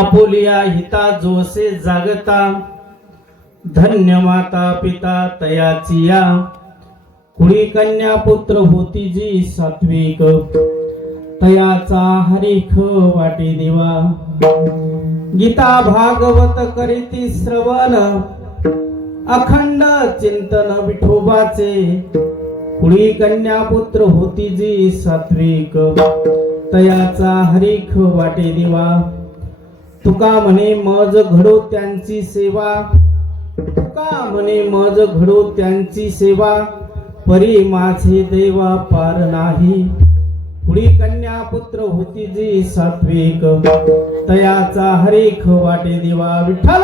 Apulia हिता जोसे जागता, धन्य माता पिता तयाचिया, कुळी कन्या पुत्र होती जी सात्विक, तयाचा हरिख वाटे देवा। गीता भागवत करीती श्रवण, अखंड चिंतन विठोबाचे, कुळी कन्या पुत्र होती जी सात्विक, तयाचा हरिख वाटे देवा। तुका म्हणे मज घडो त्यांची सेवा, तुका म्हणे मज घडो त्यांची सेवा, परी माझे देवा पार नाही, कुळी कन्या पुत्र होती जी सात्विक, तयाचा हरिख वाटे देवा। विठ्ठल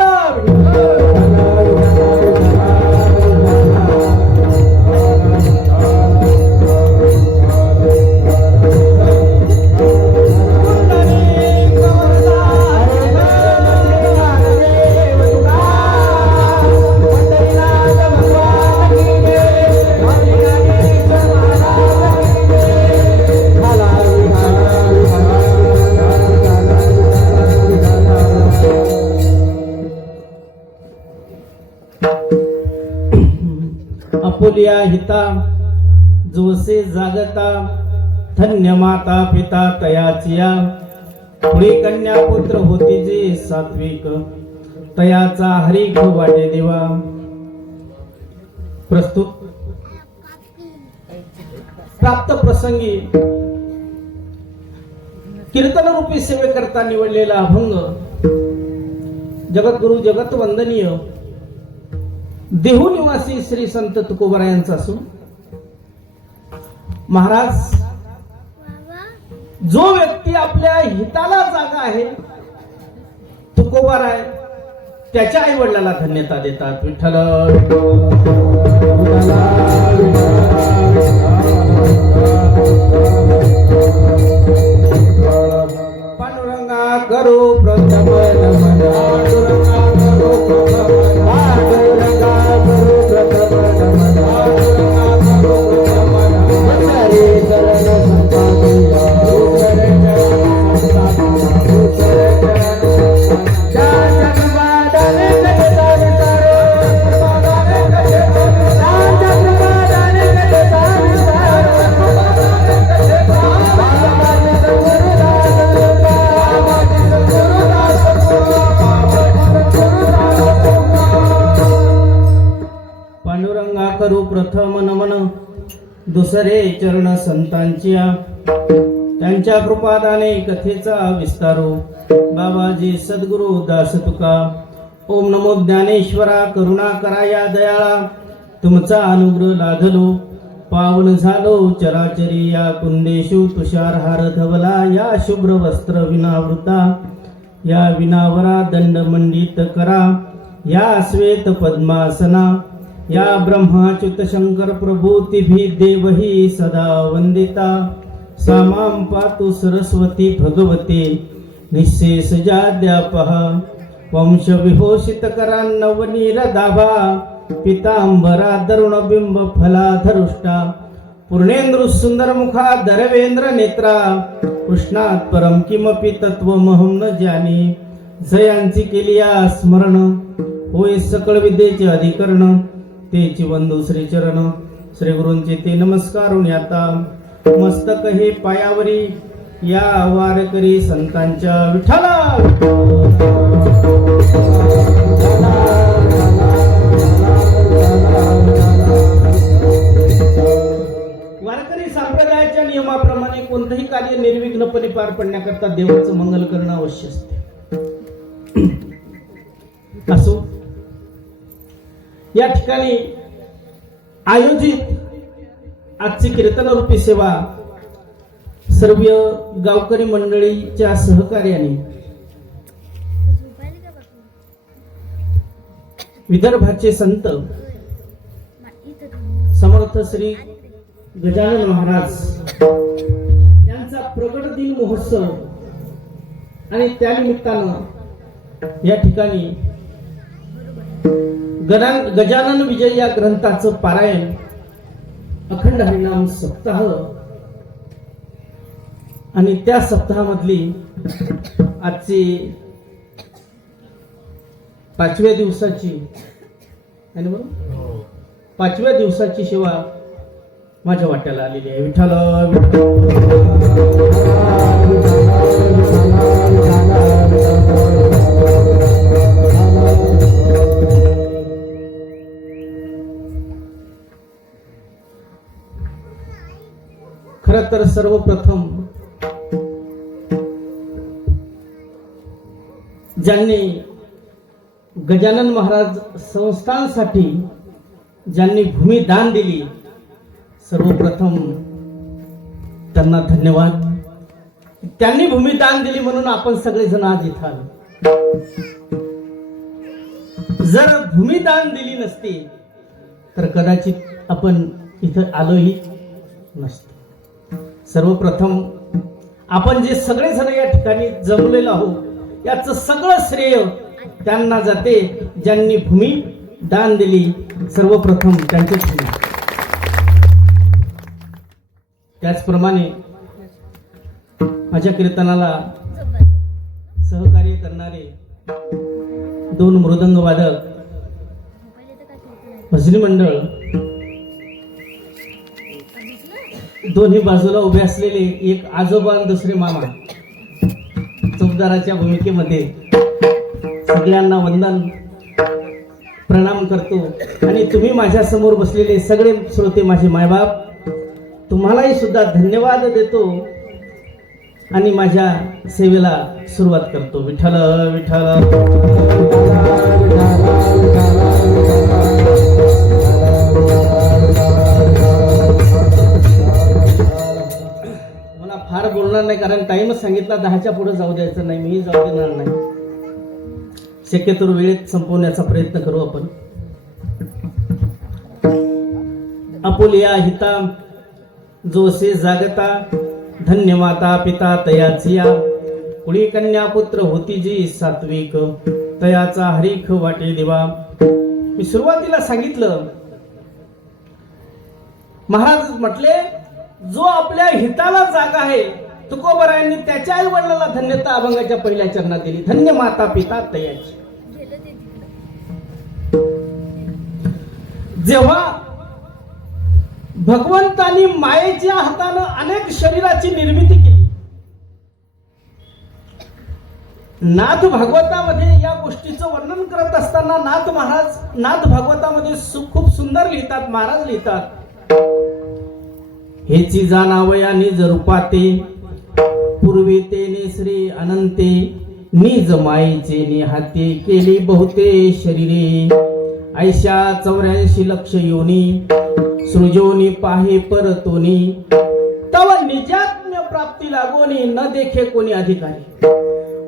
आपुलिया हिता जोसे जागता, धन्य माता पिता तयाचिया, कुळी कन्या पुत्र होती जी सात्विक, तयाचा हरिख वाटे देवा। प्रस्तुत प्राप्त प्रसंगी कीर्तन रूपी सेवेकरता निवडलेला अभंग जगद्गुरु जगत वंदनीय देहू निवासी श्री संत तुकोबारायांचा असून, महाराज जो व्यक्ती आपल्या हिताला जागा आहे तुकोबाराय त्याच्या आई वडिलाला धन्यता देतात। विठ्ठल पांडुरंगा करू प्रथम नमन, पांडुरंगा करू प्रथम नमन, पांडुरंगा करू प्रथम नमन, पांडुरंगा करू प्रथम नमन, हरे चरण संतापिया, हरे चरण संतापिया, हरे चरण संतापिया, जगमादाने जगतार तारो, जगमादाने जगतार, जगमादाने जगतार तारो, बाबाने गुरुदास बाबाने गुरुदास पांडुरंगा करू प्रथम नमन, दुसरे चरण संतांच्या, त्यांच्या कृपादाने कथेचा विस्तारो, बाबाजी सद्गुरु दास तुका। ओम नमो ज्ञानेश्वरा करुणा करा या दयाळा, तुमचा अनुग्रह लाधलो पावन झालो चराचरी, या कुंडेशु तुषारहार धवला, या शुभ्र वस्त्र विनावृता, या विनावरा दंड मंडित करा, या श्वेत पद्मासना, या ब्रह्माच्युत शंकर प्रभूतिभी देवही सदा वंदिता, सामां पातु सरस्वती भगवते निःशेष जाद्यापहा, वंश विभूषित करा नवनीर दाभा, पितांबरा दरुण बिंब फलाधरुष्टा, पूर्णेंद्र सुंदर मुखा दरवेंद्र नेत्रा, कृष्णात परम किमपि तत्वमहं न जाने, जयांची केलिया स्मरण, होय सकळ विद्येचे अधिकरण, तेची वंदू श्री चरण, श्री गुरूंचे ते नमस्कारून आता मस्तक हे पायावरी, या वारकरी संतांच्या विठ्ठला। वारकरी संप्रदायाच्या नियमाप्रमाणे कोणतेही कार्य निर्विघ्नपणे पार पडण्याकरता देवाचं मंगल करणं आवश्यक असते। असो या ठिकाणी आयोजित आजची कीर्तन रूपी सेवा सर्व गावकरी मंडळीच्या सहकार्याने विदर्भाचे संत समर्थ श्री गजानन महाराज यांचा प्रगट दिन महोत्सव आणि त्यानिमित्तानं या ठिकाणी गजानन विजय या ग्रंथाचं पारायण, अखंड हरिनाम सप्ताह आणि त्या सप्ताहामधली आजची पाचव्या दिवसाची आणि बरोबर 5व्या दिवसाची सेवा माझ्या वाट्याला आलेली आहे. विठ्ठल खर तर सर्वप्रथम ज्यांनी गजानन महाराज संस्थांसाठी ज्यांनी भूमी दान दिली, सर्वप्रथम त्यांना धन्यवाद. त्यांनी भूमी दान दिली म्हणून आपण सगळेजण आज इथं आलो. जर भूमी दान दिली नसती तर कदाचित आपण इथं आलोही नसतो. सर्वप्रथम आपण जे सगळेजण या ठिकाणी जमलेलो आहोत याचं सगळं श्रेय त्यांना जाते ज्यांनी भूमी दान दिली. सर्वप्रथम त्यांचे धन्यवाद. त्याचप्रमाणे माझ्या कीर्तनाला सहकार्य करणारे 2 मृदंग वादक, भजनी मंडळ, दोन्ही बाजूला उभे असलेले एक आजोबा आणि दुसरे मामा चौकदाराच्या भूमिकेमध्ये सगळ्यांना वंदन प्रणाम करतो. आणि तुम्ही माझ्या समोर बसलेले सगळे श्रोते माझे मायबाप, तुम्हालाही सुद्धा धन्यवाद देतो आणि माझ्या सेवेला सुरुवात करतो. विठ्ठल विठ्ठल. फार बोलणार नाही कारण टाइमच सांगितला 10च्या पुढे जाऊ द्यायचं नाही, मी जाऊ देणार नाही. शक्यतो वेळेत संपवण्याचा प्रयत्न करू आपण. आपुलिया हिता जोसे जागता, धन्य माता पिता तयाचिया, कुळी कन्या पुत्र होती जी सात्विक, तयाचा हरीख वाटे देवा. मी सुरुवातीला सांगितलं, महाराज म्हटले जो आपल्या हिताला जागा आहे, तुकोबरायांनी त्याच्या आई वडिलांना धन्यता अभंगाच्या पहिल्या चरणात दिली. धन्य माता पिता तयाची. जेव्हा भगवंतानी मायेच्या हातानं अनेक शरीराची निर्मिती केली, नाथ भागवतामध्ये या गोष्टीचं वर्णन करत असताना नाथ भागवतामध्ये खूप सुंदर लिहितात. महाराज लिहितात, हेची जाणावया निज रूपाते, पूर्वी तेने श्री अनंते, निज मायेचे निहाते केली बहुते शरीरे, ऐशा 84 लक्ष योनी, सृजोनी पाहे परतोनी, तव निजात्म्य प्राप्ती लागोनी, न देखे कोणी अधिकारी.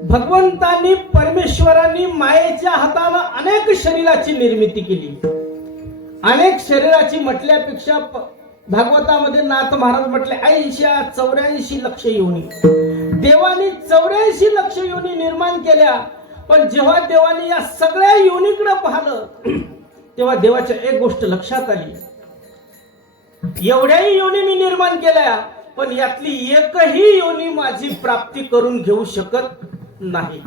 भगवंतांनी परमेश्वरांनी मायेच्या हाताने अनेक शरीराची निर्मिती केली. अनेक शरीराची म्हटल्यापेक्षा भागवतामध्ये नाथ महाराज म्हटले 84 लक्ष योनी. देवानी 84 लक्ष योनी निर्माण केल्या. पण जेव्हा देवानी या सगळ्या योनीकडे पाहिलं तेव्हा देवाच्या एक गोष्ट लक्षात आली, एवढ्याही योनी मी निर्माण केल्या पण यातली एकही योनी माझी प्राप्ती करून घेऊ शकत नाही.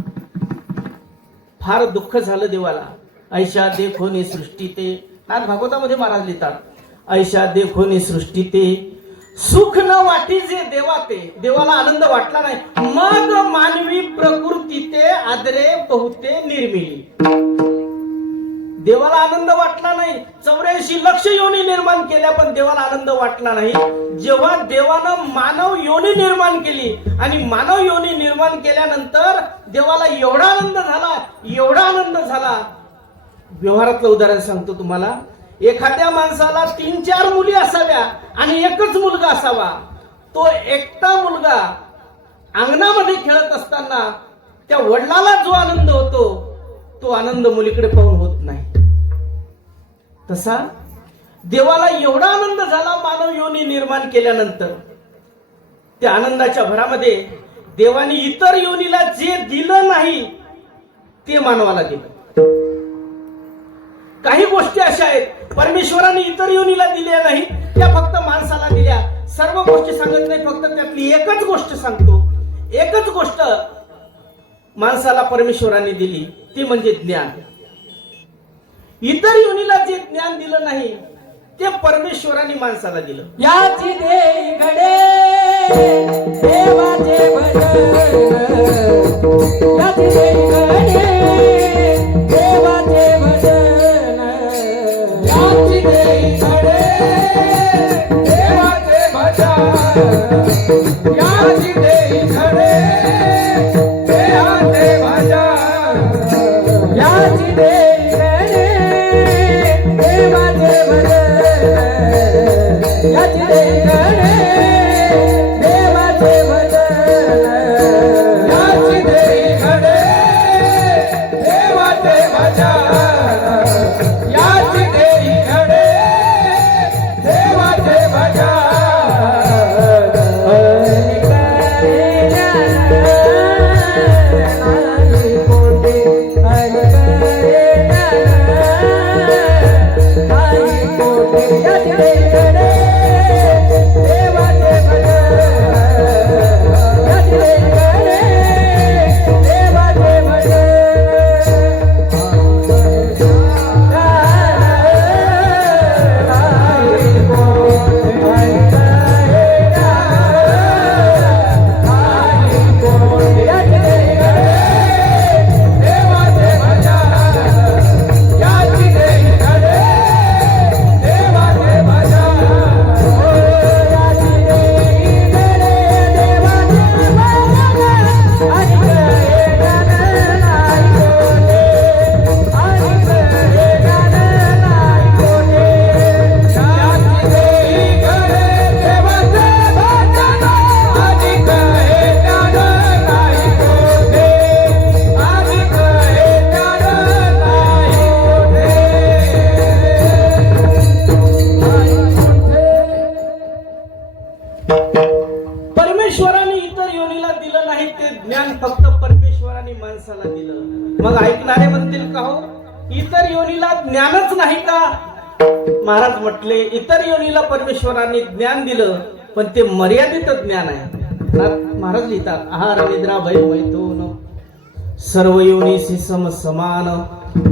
फार दुःख झालं देवाला. ऐशा देखोनी सृष्टी ते, नाथ भागवतामध्ये महाराज लिहितात, ऐशा देखोनी सृष्टी ते, सुख न वाटी जे देवा ते, देवाला आनंद वाटला नाही. मग मानवी प्रकृती ते आदरे बहुते निर्मिली. देवाला आनंद वाटला नाही. 84 लक्ष योनी निर्माण केल्या पण देवाला आनंद वाटला नाही. जेव्हा देवानं मानव योनी निर्माण केली आणि मानव योनी निर्माण केल्यानंतर देवाला एवढा आनंद झाला. व्यवहारातलं उदाहरण सांगतो तुम्हाला. एखाद्या माणसाला 3-4 मुली असाव्या आणि एकच मुलगा असावा. तो एकटा मुलगा अंगणामध्ये खेळत असताना त्या वडिलाला जो आनंद होतो तो आनंद मुलीकडे पाहून होत नाही. तसा देवाला एवढा आनंद झाला मानव योनी निर्माण केल्यानंतर. त्या आनंदाच्या भरामध्ये देवाने इतर योनीला जे दिलं नाही ते मानवाला दिलं. काही गोष्टी अशा आहेत परमेश्वराने इतर योनीला दिल्या नाही, त्या फक्त माणसाला दिल्या. सर्व गोष्टी सांगत नाही, फक्त त्यातली एकच गोष्ट सांगतो. एकच गोष्ट माणसाला परमेश्वराने दिली ती म्हणजे ज्ञान. इतर योनीला जे ज्ञान दिलं नाही ते परमेश्वराने माणसाला दिलं. याची देई घडे देवाचे भजन, याची देई घडे देवाचे भजन, याची देई घडे देवाचे भजन, याची देई घडे देवाचे भजन, याची देई घडे देवाचे भजन, याची देई घडे देवाचे भजन, याची देई घडे देवाचे भजन, याची देई घडे देवाचे भजन. परमेश्वराने इतर योनीला दिलं नाही ते ज्ञान फक्त परमेश्वराने माणसाला दिलं. मग ऐकणारे म्हणतील का हो इतर योनीला ज्ञानच नाही का? महाराज म्हटले इतर योनीला परमेश्वराने ज्ञान दिलं पण ते मर्यादित ज्ञान आहे. महाराज लिहितात आहार निद्रा भय मैथुन सर्व योनीशी सम समान,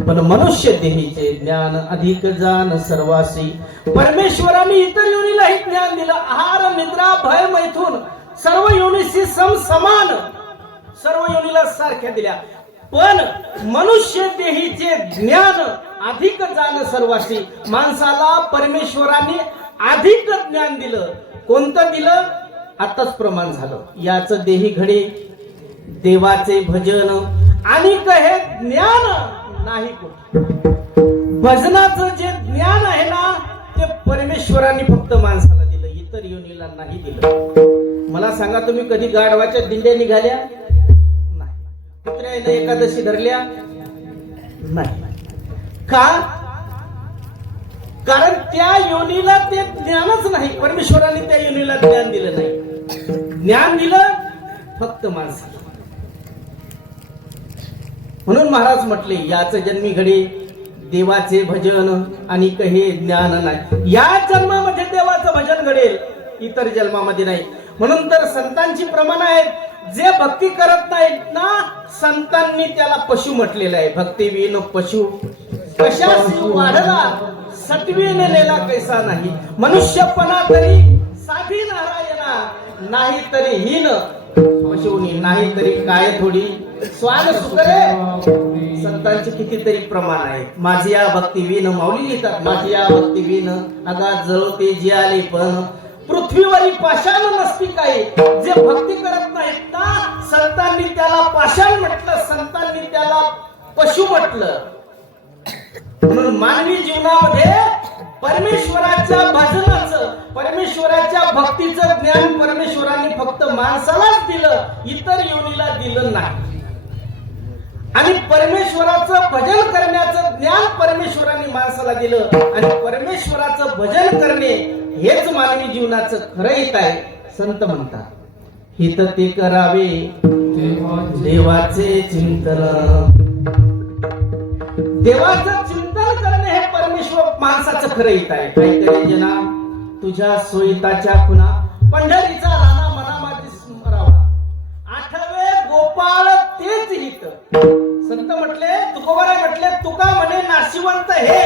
पण मनुष्य देहीचे ज्ञान अधिक जाण सर्वासी. परमेश्वराने इतर योनीलाही ज्ञान दिलं. आहार निद्रा भय मैथुन सर्व योनीशी सम समान, सर्व योनीला सारख्या दिल्या. पण मनुष्य देहीचे ज्ञान अधिक जाण सर्वासी. माणसाला परमेश्वराने अधिक ज्ञान दिलं. कोणतं दिलं? आताच प्रमाण झालं. याच देही घडे देवाचे भजन आणि हे ज्ञान नाही कुठे. भजनाचं जे ज्ञान आहे ना ते परमेश्वराने फक्त माणसाला दिलं, इतर योनीला नाही दिलं. मला सांगा तुम्ही कधी गाढवाच्या दिंड्या निघाल्या? नाही. कुत्र्याने एकादशी धरल्या? नाही. का? कारण त्या योनीला ते ज्ञानच नाही. परमेश्वराने त्या योनीला ज्ञान दिलं नाही. ज्ञान दिलं फक्त माणसाला. म्हणून महाराज म्हटले याच जन्मी घडे देवाचे भजन आणि कहे ज्ञान नाही. या जन्मामध्ये देवाचं भजन घडेल, इतर जन्मामध्ये नाही. म्हणून तर संतांची प्रमाण आहेत जे भक्ती करत नाहीत ना संतांनी त्याला पशु म्हटलेलं आहे. भक्ती विन पशु कशासी वाढला सत्वीने नेला कैसा नाही. मनुष्यपणा तरी साधी नारायणा नाही तरी हीन पशुनी नाही तरी काय थोडी स्वान सुकरे. संतांचे कितीतरी प्रमाण आहेत. माझी या भक्ती विन माऊली लिहितात माझी या भक्ती विन अगाध जळते जे आले पण पृथ्वीवरील पाषाण नसती काही. जे भक्ती करत नाहीत ना संतांनी त्याला पाषाण म्हटलं, संतांनी त्याला पशु म्हटलं. म्हणून मानवी जीवनामध्ये परमेश्वराच्या भजनाचं परमेश्वराच्या भक्तीचं ज्ञान परमेश्वराने फक्त माणसालाच दिलं, इतर योनीला दिलं नाही. आणि परमेश्वराचं भजन करण्याचं ज्ञान परमेश्वराने माणसाला दिलं आणि परमेश्वराचं भजन करणे हेच मानवी जीवनाचं खरं हित आहे. संत म्हणतात हित ते करावे देवाचे चिंतन. देवाचं चिंतन करणे हे परमेश्वर माणसाचं खरं हित आहे. काही करे जना तुझ्या सोयीताच्या खुना पंढरीचा राणा मनामध्ये स्मरावा. आठवे गोपाळ तेच हित. संत म्हटले तुकोबाराय म्हटले तुका म्हणे नाशिवंत हे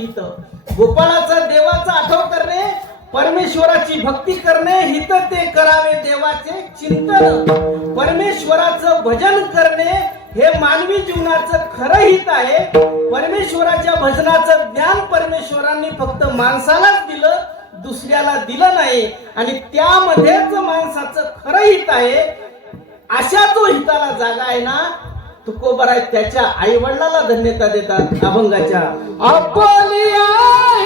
इथं गोपाळाचा देवाचा आठव करणे, परमेश्वराची भक्ती करणे, हित ते करावे देवाचे चिंतन, परमेश्वराचं भजन करणे हे मानवी जीवनाचं खरं हित आहे. परमेश्वराच्या भजनाचं ज्ञान परमेश्वरांनी फक्त माणसालाच दिलं, दुसऱ्याला दिलं नाही, आणि त्यामध्येच माणसाचं खरं हित आहे. अशा जो हिताला जागा आहे ना, तुकोबराय त्याच्या आई वडिलाला धन्यता देतात. अभंगाच्या आपली आहेत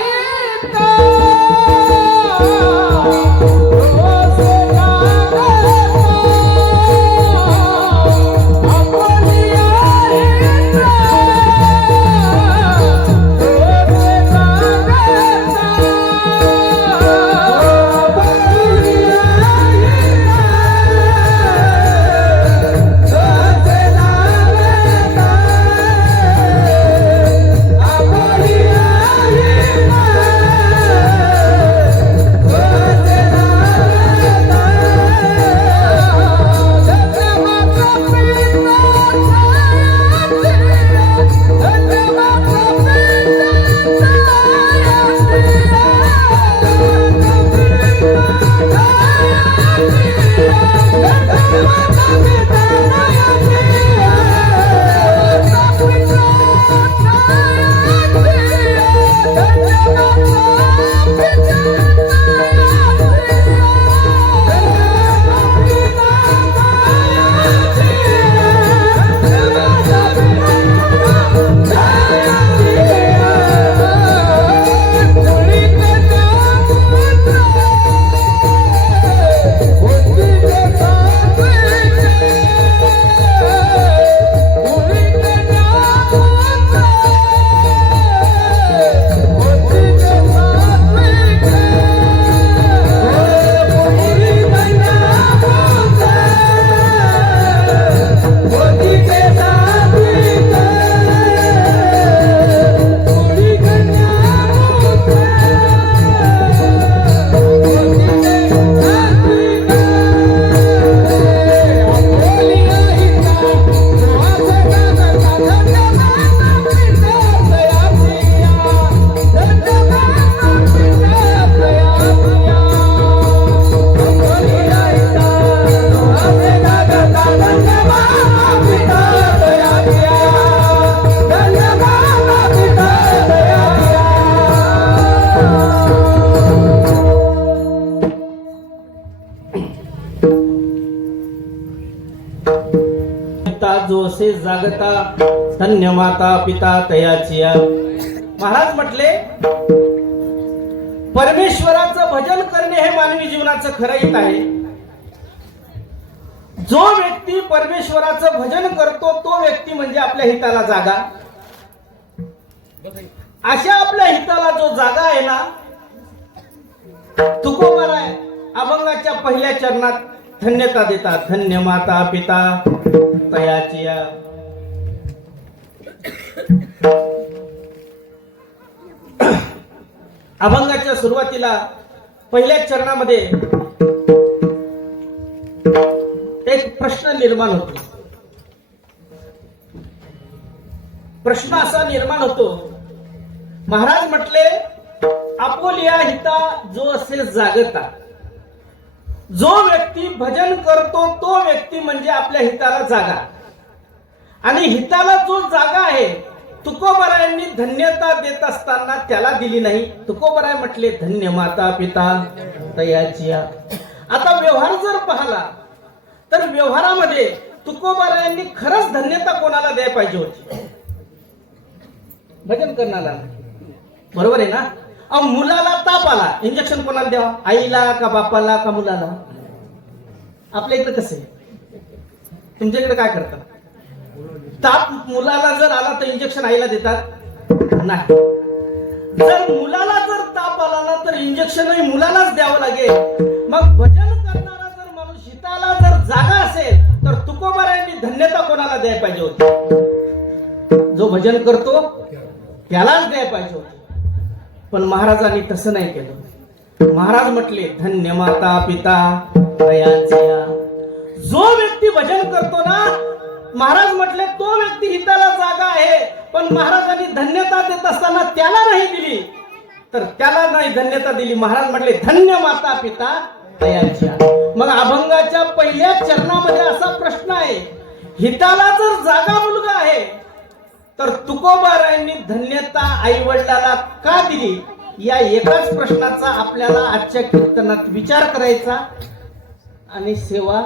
जोसे जागता धन्य माता पिता तयाचिया. महाराज म्हटले, परमेश्वराचं भजन करणे हे मानवी जीवनाचं खरं हित आहे. जो व्यक्ती परमेश्वराचं भजन करतो तो व्यक्ती म्हणजे आपल्या हिताला जागा. अशा आपल्या हिताला जो जागा आहे ना, तुकोबराय अभंगाच्या पहिल्या चरणात धन्यता देतात. धन्य माता पिता तयाचिया. अभंगाच्या सुरुवातीला पहिल्या चरणामध्ये एक प्रश्न निर्माण होतो. प्रश्न असा निर्माण होतो, महाराज म्हटले, आपोलिया हिता जो असे जागता. जो व्यक्ती भजन करतो तो व्यक्ती म्हणजे आपल्या हिताला जागा. आणि हिताला जो जागा आहे, तुकोबरायांनी धन्यता देत असताना त्याला दिली नाही. तुकोबराय म्हटले, धन्य माता पिता तयाचिया. आता व्यवहार जर पाहिला तर व्यवहारामध्ये तुकोबरायांनी खरंच धन्यता कोणाला द्यायला पाहिजे होती? भजन करणारा. बरोबर आहे ना? मुलाला ताप आला, इंजेक्शन कोणाला द्यावा? आईला का बापाला का मुलाला? आपल्या इकडे कसं आहे? तुमच्या इकडे काय करतात? ताप मुलाला जर आला तर इंजेक्शन आईला देतात? नाही. जर मुलाला जर ताप आला ना तर इंजेक्शनही मुलालाच द्यावं लागेल. मग भजन करणारा जर माणूस हिताला जर जागा असेल तर तुकोबरायांनी धन्यता कोणाला द्यायला पाहिजे होती? जो भजन करतो त्यालाच द्यायला पाहिजे होती. पण महाराजांनी तसं नाही केलं. महाराज म्हटले, धन्य माता पिता तयाचिया. जो व्यक्ती भजन करतो ना महाराज म्हटले तो व्यक्ती हिताला जागा आहे, पण महाराजांनी धन्यता देत असताना त्याला नाही दिली, तर त्याला नाही धन्यता दिली. महाराज म्हटले धन्य माता पिता दयाच्या. मग अभंगाच्या पहिल्या चरणामध्ये असा प्रश्न आहे, हिताला जर जागा मुलगा आहे तर तुकोबारायांनी धन्यता आई वडिलाला का दिली? या एकाच प्रश्नाचा आपल्याला आजच्या कीर्तनात विचार करायचा आणि सेवा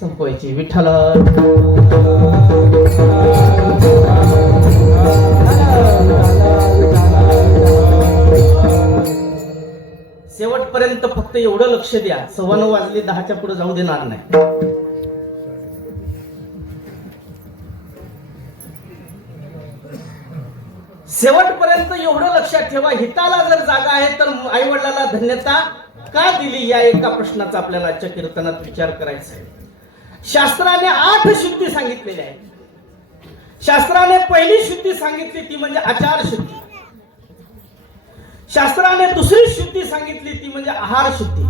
संपवायची. विठ्ठल शेवटपर्यंत फक्त एवढं लक्ष द्या, 9:15 वाजले, 10च्या पुढे जाऊ देणार नाही. शेवटपर्यंत एवढं लक्षात ठेवा, हिताला जर जागा आहे तर आई वडिलाला धन्यता का दिली? या एका प्रश्नाचा आपल्याला आजच्या कीर्तनात विचार करायचा आहे. शास्त्राने 8 शुद्धी सांगितलेल्या आहेत. शास्त्राने पहिली शुद्धी सांगितली ती म्हणजे आचार शुद्धी. शास्त्राने दुसरी शुद्धी सांगितली ती म्हणजे आहार शुद्धी.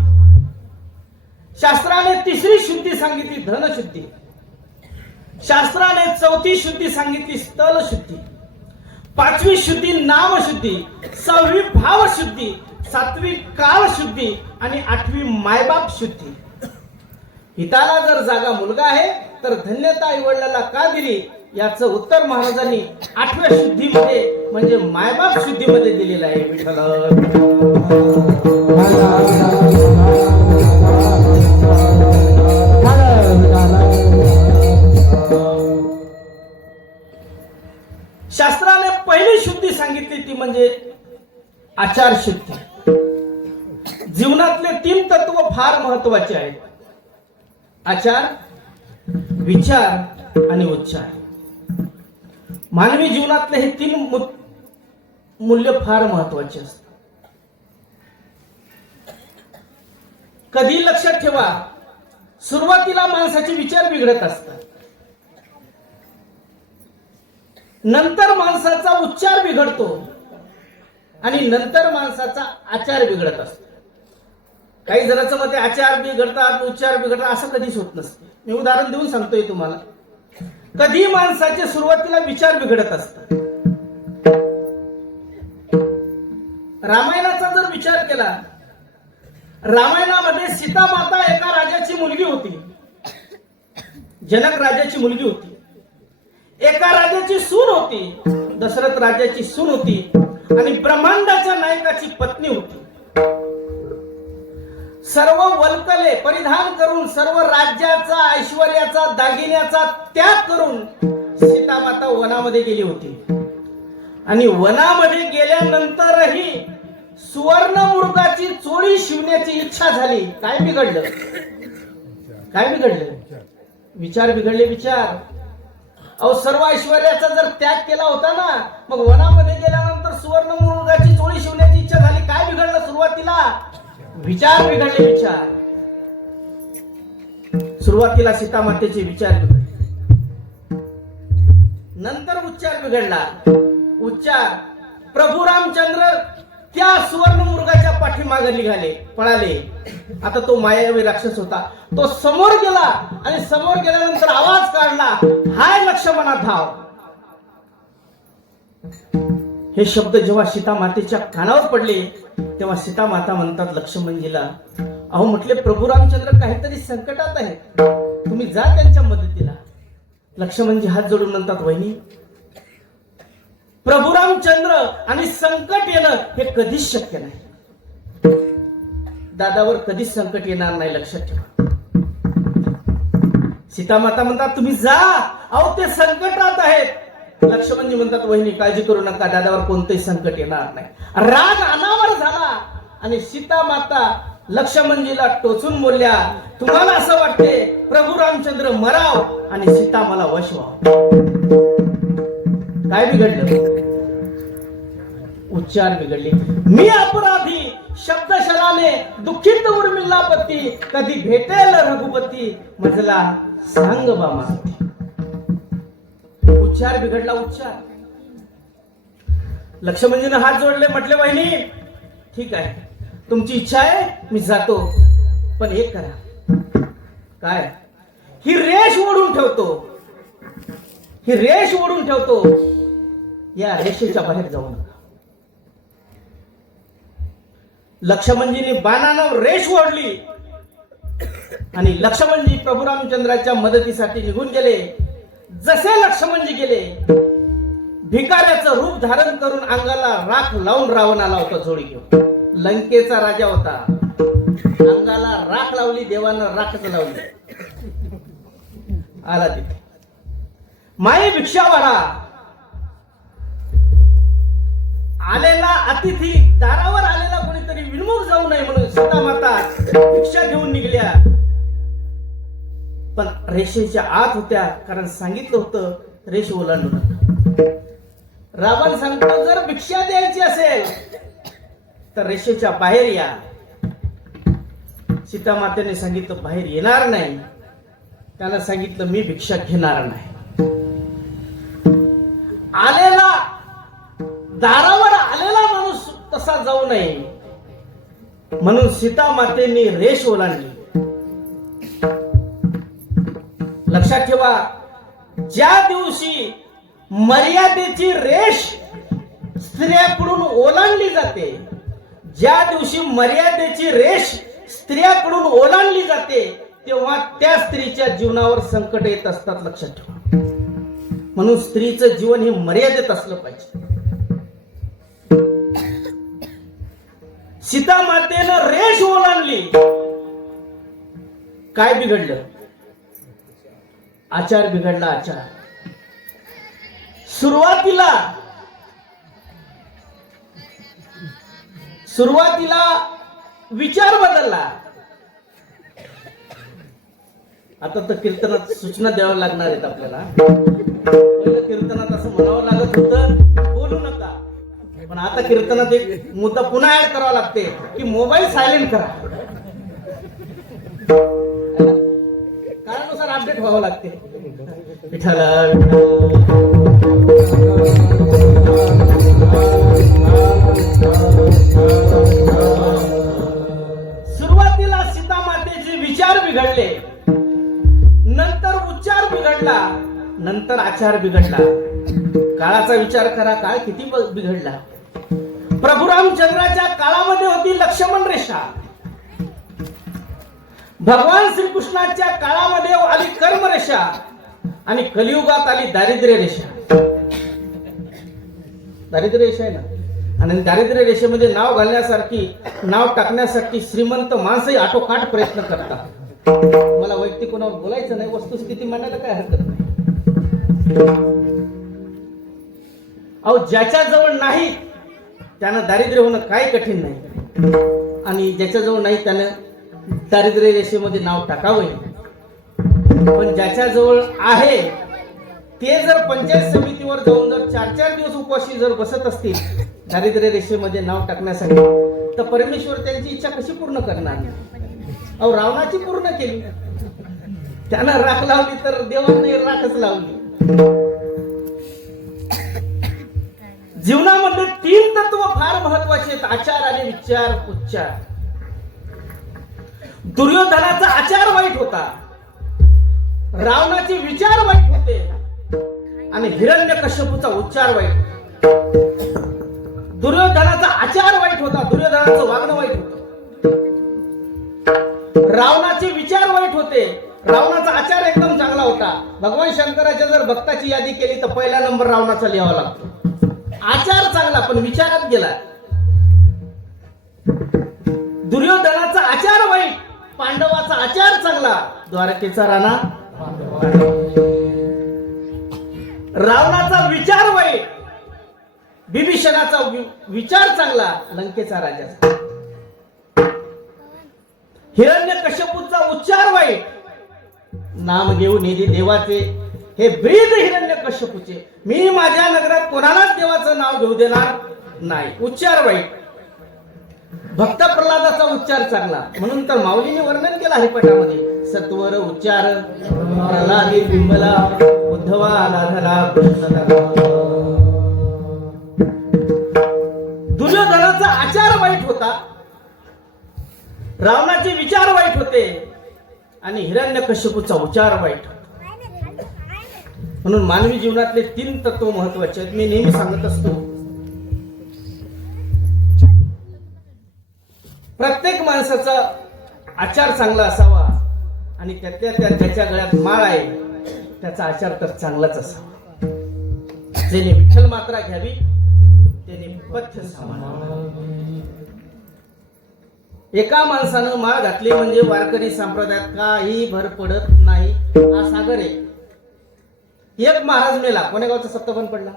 शास्त्राने तिसरी शुद्धी सांगितली धन शुद्धी. शास्त्राने चौथी शुद्धी सांगितली स्थल शुद्धी. 5वी शुद्धी नाम शुद्धी. 6वी भाव शुद्धी. 7वी काळ शुद्धी आणि 8वी मायबाप शुद्धी. हिताला जर जागा मुलगा आहे तर धन्यता आई वडिलाला का दिली? याचं उत्तर महाराजांनी 8व्या शुद्धीमध्ये म्हणजे मायबाप शुद्धीमध्ये दिलेलं आहे. विठ्ठल शास्त्राने पहिली शुद्धी सांगितली ती म्हणजे आचार शुद्धी. जीवनातले 3 तत्व फार महत्वाचे आहेत: आचार, विचार आणि उच्चार. मानवी जीवनातले हे 3 मूल्य फार महत्वाचे असतात. कधी लक्षात ठेवा, सुरुवातीला माणसाचे विचार बिघडत असतात, नंतर माणसाचा उच्चार बिघडतो आणि नंतर माणसाचा आचार बिघडत असतो. काही जणांचं मत आचार बिघडतात, उच्चार बिघडतात, असं कधीच होत नसते. मी उदाहरण देऊन सांगतोय तुम्हाला. कधी माणसाचे सुरुवातीला विचार बिघडत असतात. रामायणाचा जर विचार केला, रामायणामध्ये सीता माता एका राजाची मुलगी होती, जनक राजाची मुलगी होती. एका राजाची सून होती, दशरथ राजाची सून होती आणि ब्रह्मांडाच्या नायकाची पत्नी होती. सर्व वल्कले परिधान करून, सर्व राज्याचा, ऐश्वर्याचा, दागिन्याचा त्याग करून सीता माता वनामध्ये गेली होती. आणि वनामध्ये गेल्यानंतरही सुवर्ण मृगाची चोळी शिवण्याची इच्छा झाली. काय बिघडलं? काय बिघडलं? विचार बिघडले. विचार. अहो, सर्व ऐश्वर्याचा जर त्याग केला होता ना, मग वनामध्ये गेल्यानंतर सुवर्ण मृगाची चोळी शिवण्याची इच्छा झाली. काय बिघडलं सुरुवातीला? विचार बिघडले. विचार. सुरुवातीला सीता मातेचे विचार बिघडले, नंतर उच्चार बिघडला. उच्चार. प्रभू रामचंद्र त्या सुवर्ण मृगाच्या पाठीमागे निघाले, पळाले. आता तो मायावी राक्षस होता, तो समोर गेला आणि समोर गेल्यानंतर आवाज काढला, हाय लक्ष्मणा धाव. हे शब्द जेव्हा सीता मातेच्या कानावर पडले तेव्हा सीता माता म्हणतात लक्ष्मणजीला, अहो म्हटले प्रभू रामचंद्र काहीतरी संकटात आहेत, तुम्ही जा त्यांच्या मदतीला. लक्ष्मणजी हात जोडून म्हणतात, वहिनी, प्रभू रामचंद्र आणि संकट येणं हे कधीच शक्य नाही. दादावर कधीच संकट येणार नाही, लक्षात ठेवा. सीता माता म्हणतात तुम्ही जा, अहो ते संकटात आहेत. लक्ष्मणजी म्हणतात, वहिनी काळजी करू नका, दादावर कोणतेही संकट येणार नाही. राग अनावर झाला आणि सीता माता लक्ष्मणजीला टोचून बोलल्या, तुम्हाला असं वाटते प्रभू रामचंद्र मराव आणि सीता मला वश व्हाव. काय बिघडलं? उच्चार बिघडले. मी अपराधी शब्दशराने दुःखित उर्मिलापती, कधी भेटेल रघुपती मजला सांग बा माती. उच्चार बिघडला. उच्चार. लक्ष्मणजीने हात जोडले, म्हटले वहिनी ठीक आहे, तुमची इच्छा आहे, मी जातो, पण एक करा. काय? ही रेष ओढून ठेवतो. ही रेष ओढून ठेवतो, या रेषेच्या बाहेर जाऊ नका. लक्ष्मणजीने बाणानं रेष ओढली आणि लक्ष्मणजी प्रभू रामचंद्राच्या मदतीसाठी निघून गेले. जसे लक्ष्मणजी गेले, भिकाऱ्याचं रूप धारण करून अंगाला राख लावून रावण आला होता झोळी घेऊन. लंकेचा राजा होता, अंगाला राख लावली, देवानं राखच लावली. आला तिथे, माई भिक्षा वाढा. आलेला अतिथी, दारावर आलेला कोणीतरी विनमुख जाऊ नये म्हणून सीता माता भिक्षा घेऊन निघल्या. पण रेषेच्या आत होत्या, कारण सांगितलं होतं रेष ओलांडू नका. रावण सांगतो, जर भिक्षा द्यायची असेल तर रेषेच्या बाहेर या. सीता मातेने सांगितलं बाहेर येणार नाही. त्याला सांगितलं मी भिक्षा घेणार नाही. आलेला, दारावर आलेला माणूस तसा जाऊ नये म्हणून सीता मातेने रेष ओलांडली. लक्षात ठेवा, ज्या दिवशी मर्यादेची रेष स्त्रियाकडून ओलांडली जाते, ज्या दिवशी मर्यादेची रेष स्त्रियाकडून ओलांडली जाते, तेव्हा त्या स्त्रीच्या जीवनावर संकट येत असतात. लक्षात ठेवा. म्हणून स्त्रीचं जीवन हे मर्यादेत असलं पाहिजे. सीता मातेनं रेष ओलांडली, काय बिघडलं? आचार बिघडला. आचार सुरुवातीला विचार बदलला. आता तर कीर्तनात सूचना द्याव्या लागणार आहेत आपल्याला. पहिलं कीर्तनात असं म्हणावं लागत होतं, बोलू नका. पण आता कीर्तनात एक मुद्दा पुन्हा ऍड करावा लागते की मोबाईल सायलेंट करा. काळानुसार अपडेट व्हावं लागते. विठाला सुरुवातीला सीता मातेचे विचार बिघडले, नंतर उच्चार बिघडला, नंतर आचार बिघडला. काळाचा विचार करा, काळ किती बिघडला. प्रभू रामचंद्राच्या काळामध्ये होती लक्ष्मण रेषा. भगवान श्रीकृष्णाच्या काळामध्ये आली कर्म रेषा आणि कलियुगात आली दारिद्र्य रेषा. दारिद्र्य रेषा आहे ना, आणि दारिद्र्य रेषेमध्ये नाव घालण्यासारखी, नाव टाकण्यासाठी श्रीमंत माणसंही आटोकाट प्रयत्न करतात. मला वैयक्तिक कोणावर बोलायचं नाही, वस्तुस्थिती मांडायला काय हरकत नाही. अहो, ज्याच्या जवळ नाही त्यानं दारिद्र्य होणं काय कठीण नाही, आणि ज्याच्या जवळ नाही त्यानं दारिद्र्य रेषेमध्ये नाव टाकावं. पण ज्याच्या जवळ आहे ते जर पंचायत समितीवर जाऊन जर 4-4 दिवस उपवासी जर बसत असतील दारिद्र्य रेषेमध्ये नाव टाकण्यासाठी, तर परमेश्वर त्यांची इच्छा कशी पूर्ण करणार? अहो, रावणाची पूर्ण केली. त्यानं राख लावली तर देवाने राखच लावली. जीवनामध्ये 3 तत्व फार महत्वाचे आहेत, आचार आणि विचार, उच्चार. दुर्योधनाचा आचार वाईट होता, रावणाचे विचार वाईट होते, आणि हिरण्यकश्यपूचा उच्चार वाईट. दुर्योधनाचा आचार वाईट होता, दुर्योधनाचं वागणं वाईट होतं. रावणाचे विचार वाईट होते, रावणाचा आचार एकदम चांगला होता. भगवान शंकराच्या जर भक्ताची यादी केली तर पहिला नंबर रावणाचा लिहावा लागतो. आचार चांगला पण विचारात गेला. दुर्योधनाचा आचार वाईट, पांडवाचा आचार चांगला, द्वारकेचा राणा. रावणाचा विचार वाईट, बिभीषणाचा विचार चांगला, लंकेचा राजा. हिरण्यकश्यपूचा उच्चार वाईट, नाम घेऊन येते देवाचे, हे ब्रीद हिरण्यकश्यपूचे. मी माझ्या नगरात कोणालाच देवाचं नाव घेऊ देणार नाही, उच्चार वाईट. भक्त प्रल्हादाचा उच्चार चांगला, म्हणून तर माऊलीने वर्णन केलं हरिपाठामध्ये, सत्वर उच्चार प्रल्हादी बिंबला, उद्धवा आराधला कृष्ण. दुर्योधनाचा आचार वाईट होता, रावणाचे विचार वाईट होते, आणि हिरण्यकश्यपूचा उच्चार वाईट होता. म्हणून मानवी जीवनातले 3 तत्व महत्वाचे आहेत. मी नेहमी सांगत असतो, प्रत्येक माणसाचा आचार चांगला असावा आणि त्यातल्या त्यात ज्याच्या गळ्यात माळ आहे त्याचा आचार तर चांगलाच असावा. जेणे विठ्ठल मात्रा घ्यावी त्याने पथ्य सांभाळावे. एका माणसानं माळ घातली म्हणजे वारकरी संप्रदायात काही भर पडत नाही. हा सागर आहे. एक महाराज मेला, कोण्या गावचा सप्तबन पडला,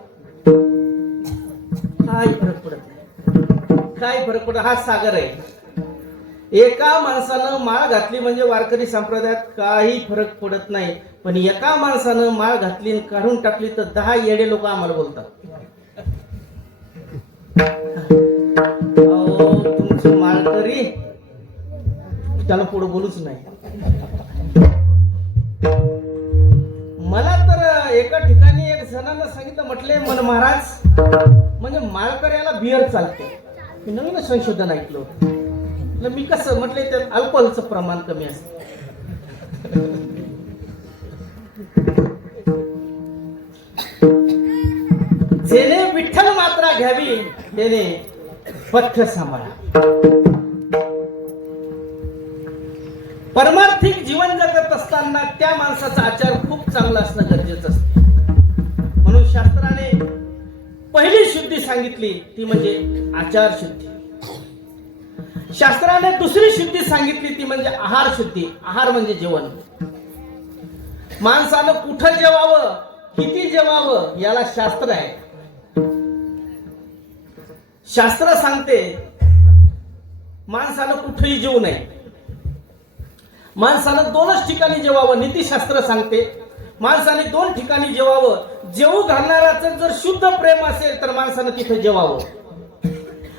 काही फरक पडत नाही. काय फरक पडत, हा सागर आहे. एका माणसानं माळ घातली म्हणजे वारकरी संप्रदायात काही फरक पडत नाही. पण एका माणसानं माळ घातली आणि काढून टाकली तर 10 येडे लोक आम्हाला बोलतात, अहो तुमची माळकरी, त्याला पुढे बोलूच नाही. मला तर एका ठिकाणी एक जणांना सांगितलं, म्हटले मन महाराज म्हणजे माळकऱ्याला बियर चालते. मी नवीन संशोधन ऐकलं. मी कसं म्हटले, त्यात अल्कोहोलचं प्रमाण कमी असतं. जेणे विठ्ठल मात्रा घ्यावी त्याने पथ्य सांभाळा. परमार्थिक जीवन जगत असताना त्या माणसाचा आचार खूप चांगला असणं गरजेचं असतं. म्हणून शास्त्राने पहिली शुद्धी सांगितली ती म्हणजे आचार शुद्धी. शास्त्राने दुसरी शुद्धी सांगितली ती म्हणजे आहार शुद्धी. आहार म्हणजे जेवण. माणसानं कुठं जेवावं, किती जेवावं याला शास्त्र आहे. शास्त्र सांगते माणसानं कुठेही जेवू नये. माणसानं 2च ठिकाणी जेवावं. नीतिशास्त्र सांगते माणसाने 2 ठिकाणी जेवावं. जेवू घालणाराचं जर शुद्ध प्रेम असेल तर माणसानं तिथे जेवावं.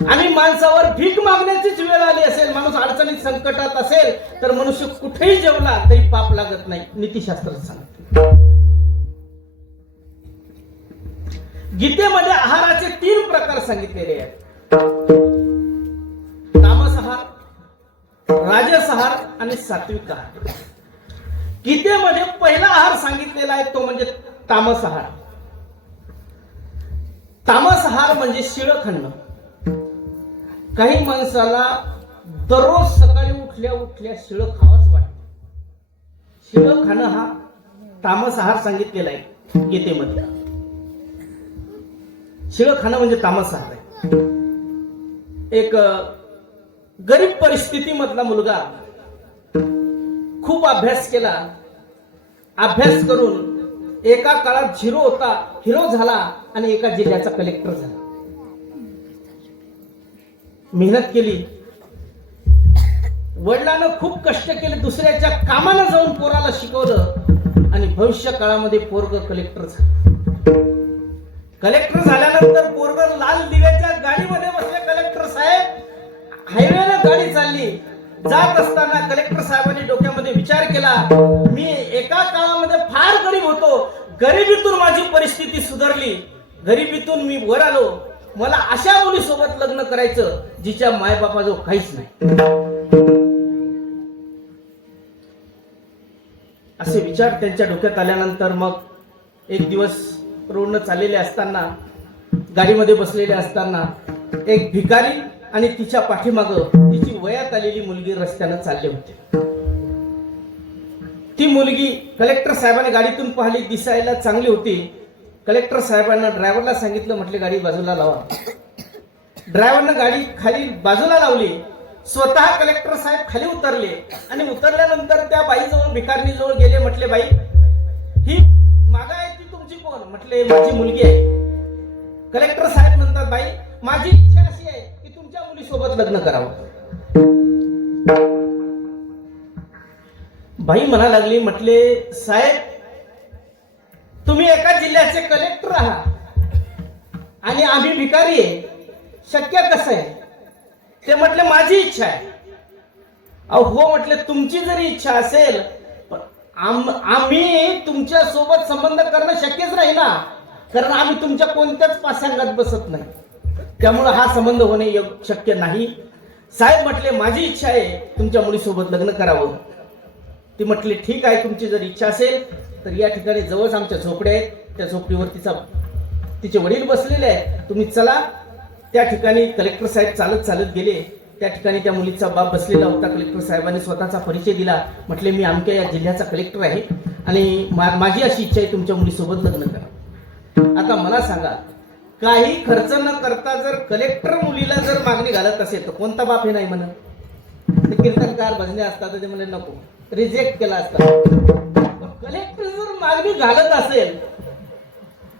आणि माणसावर भीक मागण्याचीच वेळ आली असेल, माणूस अडचणीत संकटात असेल तर मनुष्य कुठेही जेवला तरी पाप लागत नाही. नीतिशास्त्र सांगते. गीतेमध्ये आहाराचे 3 प्रकार सांगितलेले आहेत. तामस आहार, राजस आहार आणि सात्विक आहार. गीतेमध्ये पहिला आहार सांगितलेला आहे तो म्हणजे तामस आहार. तामस आहार म्हणजे शिळं खाणं. काही माणसाला दररोज सकाळी उठल्या उठल्या शिळं खावंच वाटतं. शिळं खाणं हा तामस आहार सांगितलेला आहे गीतेमध्ये. शिळं खाणं म्हणजे तामस आहार आहे. एक गरीब परिस्थितीमधला मुलगा खूप अभ्यास केला. अभ्यास करून एका काळात झिरो होता, हिरो झाला आणि एका जिल्ह्याचा कलेक्टर झाला. मेहनत केली, वडिलांना खूप कष्ट केले, दुसऱ्याच्या कामाला जाऊन पोराला शिकवलं आणि भविष्य काळामध्ये पोरग कलेक्टर झालं. कलेक्टर झाल्यानंतर पोरग लाल दिव्याच्या गाडीमध्ये बसले. कलेक्टर साहेब हायवेला गाडी चालली, जात असताना कलेक्टर साहेबांनी डोक्यामध्ये विचार केला, मी एका काळामध्ये फार गरीब होतो, गरिबीतून माझी परिस्थिती सुधारली, गरिबीतून मी वर आलो, मला अशा मुलीसोबत लग्न करायचं जिच्या मायबापाजवळ काहीच नाही. असे विचार त्यांच्या डोक्यात आल्यानंतर मग एक दिवस रोडनं चाललेले असताना, गाडीमध्ये बसलेले असताना एक भिकारी आणि तिच्या पाठीमागं तिची वयात आलेली मुलगी रस्त्यानं चालले होते. ती मुलगी कलेक्टर साहेबांनी गाडीतून पाहिली, दिसायला चांगली होती. कलेक्टर साहेबांना ड्रायव्हरला सांगितलं, म्हटले गाडी बाजूला लावा. ड्रायव्हरनं गाडी खाली बाजूला लावली. स्वतः कलेक्टर साहेब खाली उतरले आणि उतरल्यानंतर त्या बाईजवळ, भिकारणीजवळ गेले. म्हटले, बाई ही मागा आहे ती तुमची कोण? म्हटले, माझी मुलगी आहे. कलेक्टर साहेब म्हणतात, बाई माझी इच्छा अशी आहे की तुमच्या मुलीसोबत लग्न करावं. बाई म्हणा लागली, म्हटले साहेब तुम्ही एका जिल्ह्याचे कलेक्टर आहात आणि आम्ही भिकारी आहे, शक्य कसं आहे? ते म्हटले, माझी इच्छा आहे. अहो हो म्हटले, तुमची जरी इच्छा असेल पण आम्ही तुमच्या सोबत संबंध करणं शक्यच नाही ना, कारण आम्ही तुमच्या कोणत्याच पासांगात बसत नाही, त्यामुळे हा संबंध होणे शक्य नाही. साहेब म्हटले, माझी इच्छा आहे तुमच्या मुलीसोबत लग्न करावं. ती म्हटली, ठीक आहे, तुमची जर इच्छा असेल तर या ठिकाणी जवळच आमच्या झोपड्या आहेत, त्या झोपडीवर तिचे वडील बसलेले आहेत. तुम्ही चला. त्या ठिकाणी कलेक्टर साहेब चालत चालत गेले. त्या ठिकाणी त्या मुलीचा बाप बसलेला होता. कलेक्टर साहेबांनी स्वतःचा परिचय दिला. म्हटले मी अमक्या या जिल्ह्याचा कलेक्टर आहे आणि माझी अशी इच्छा आहे तुमच्या मुलीसोबत लग्न करा. आता मला सांगा, काही खर्च न करता जर कलेक्टर मुलीला जर मागणी घालत असेल तर कोणता बाप हे नाही म्हणत? ते कीर्तनकार भजने असतात ते म्हणजे नको, रिजेक्ट केला असता. कलेक्टर जर मागणी घालत असेल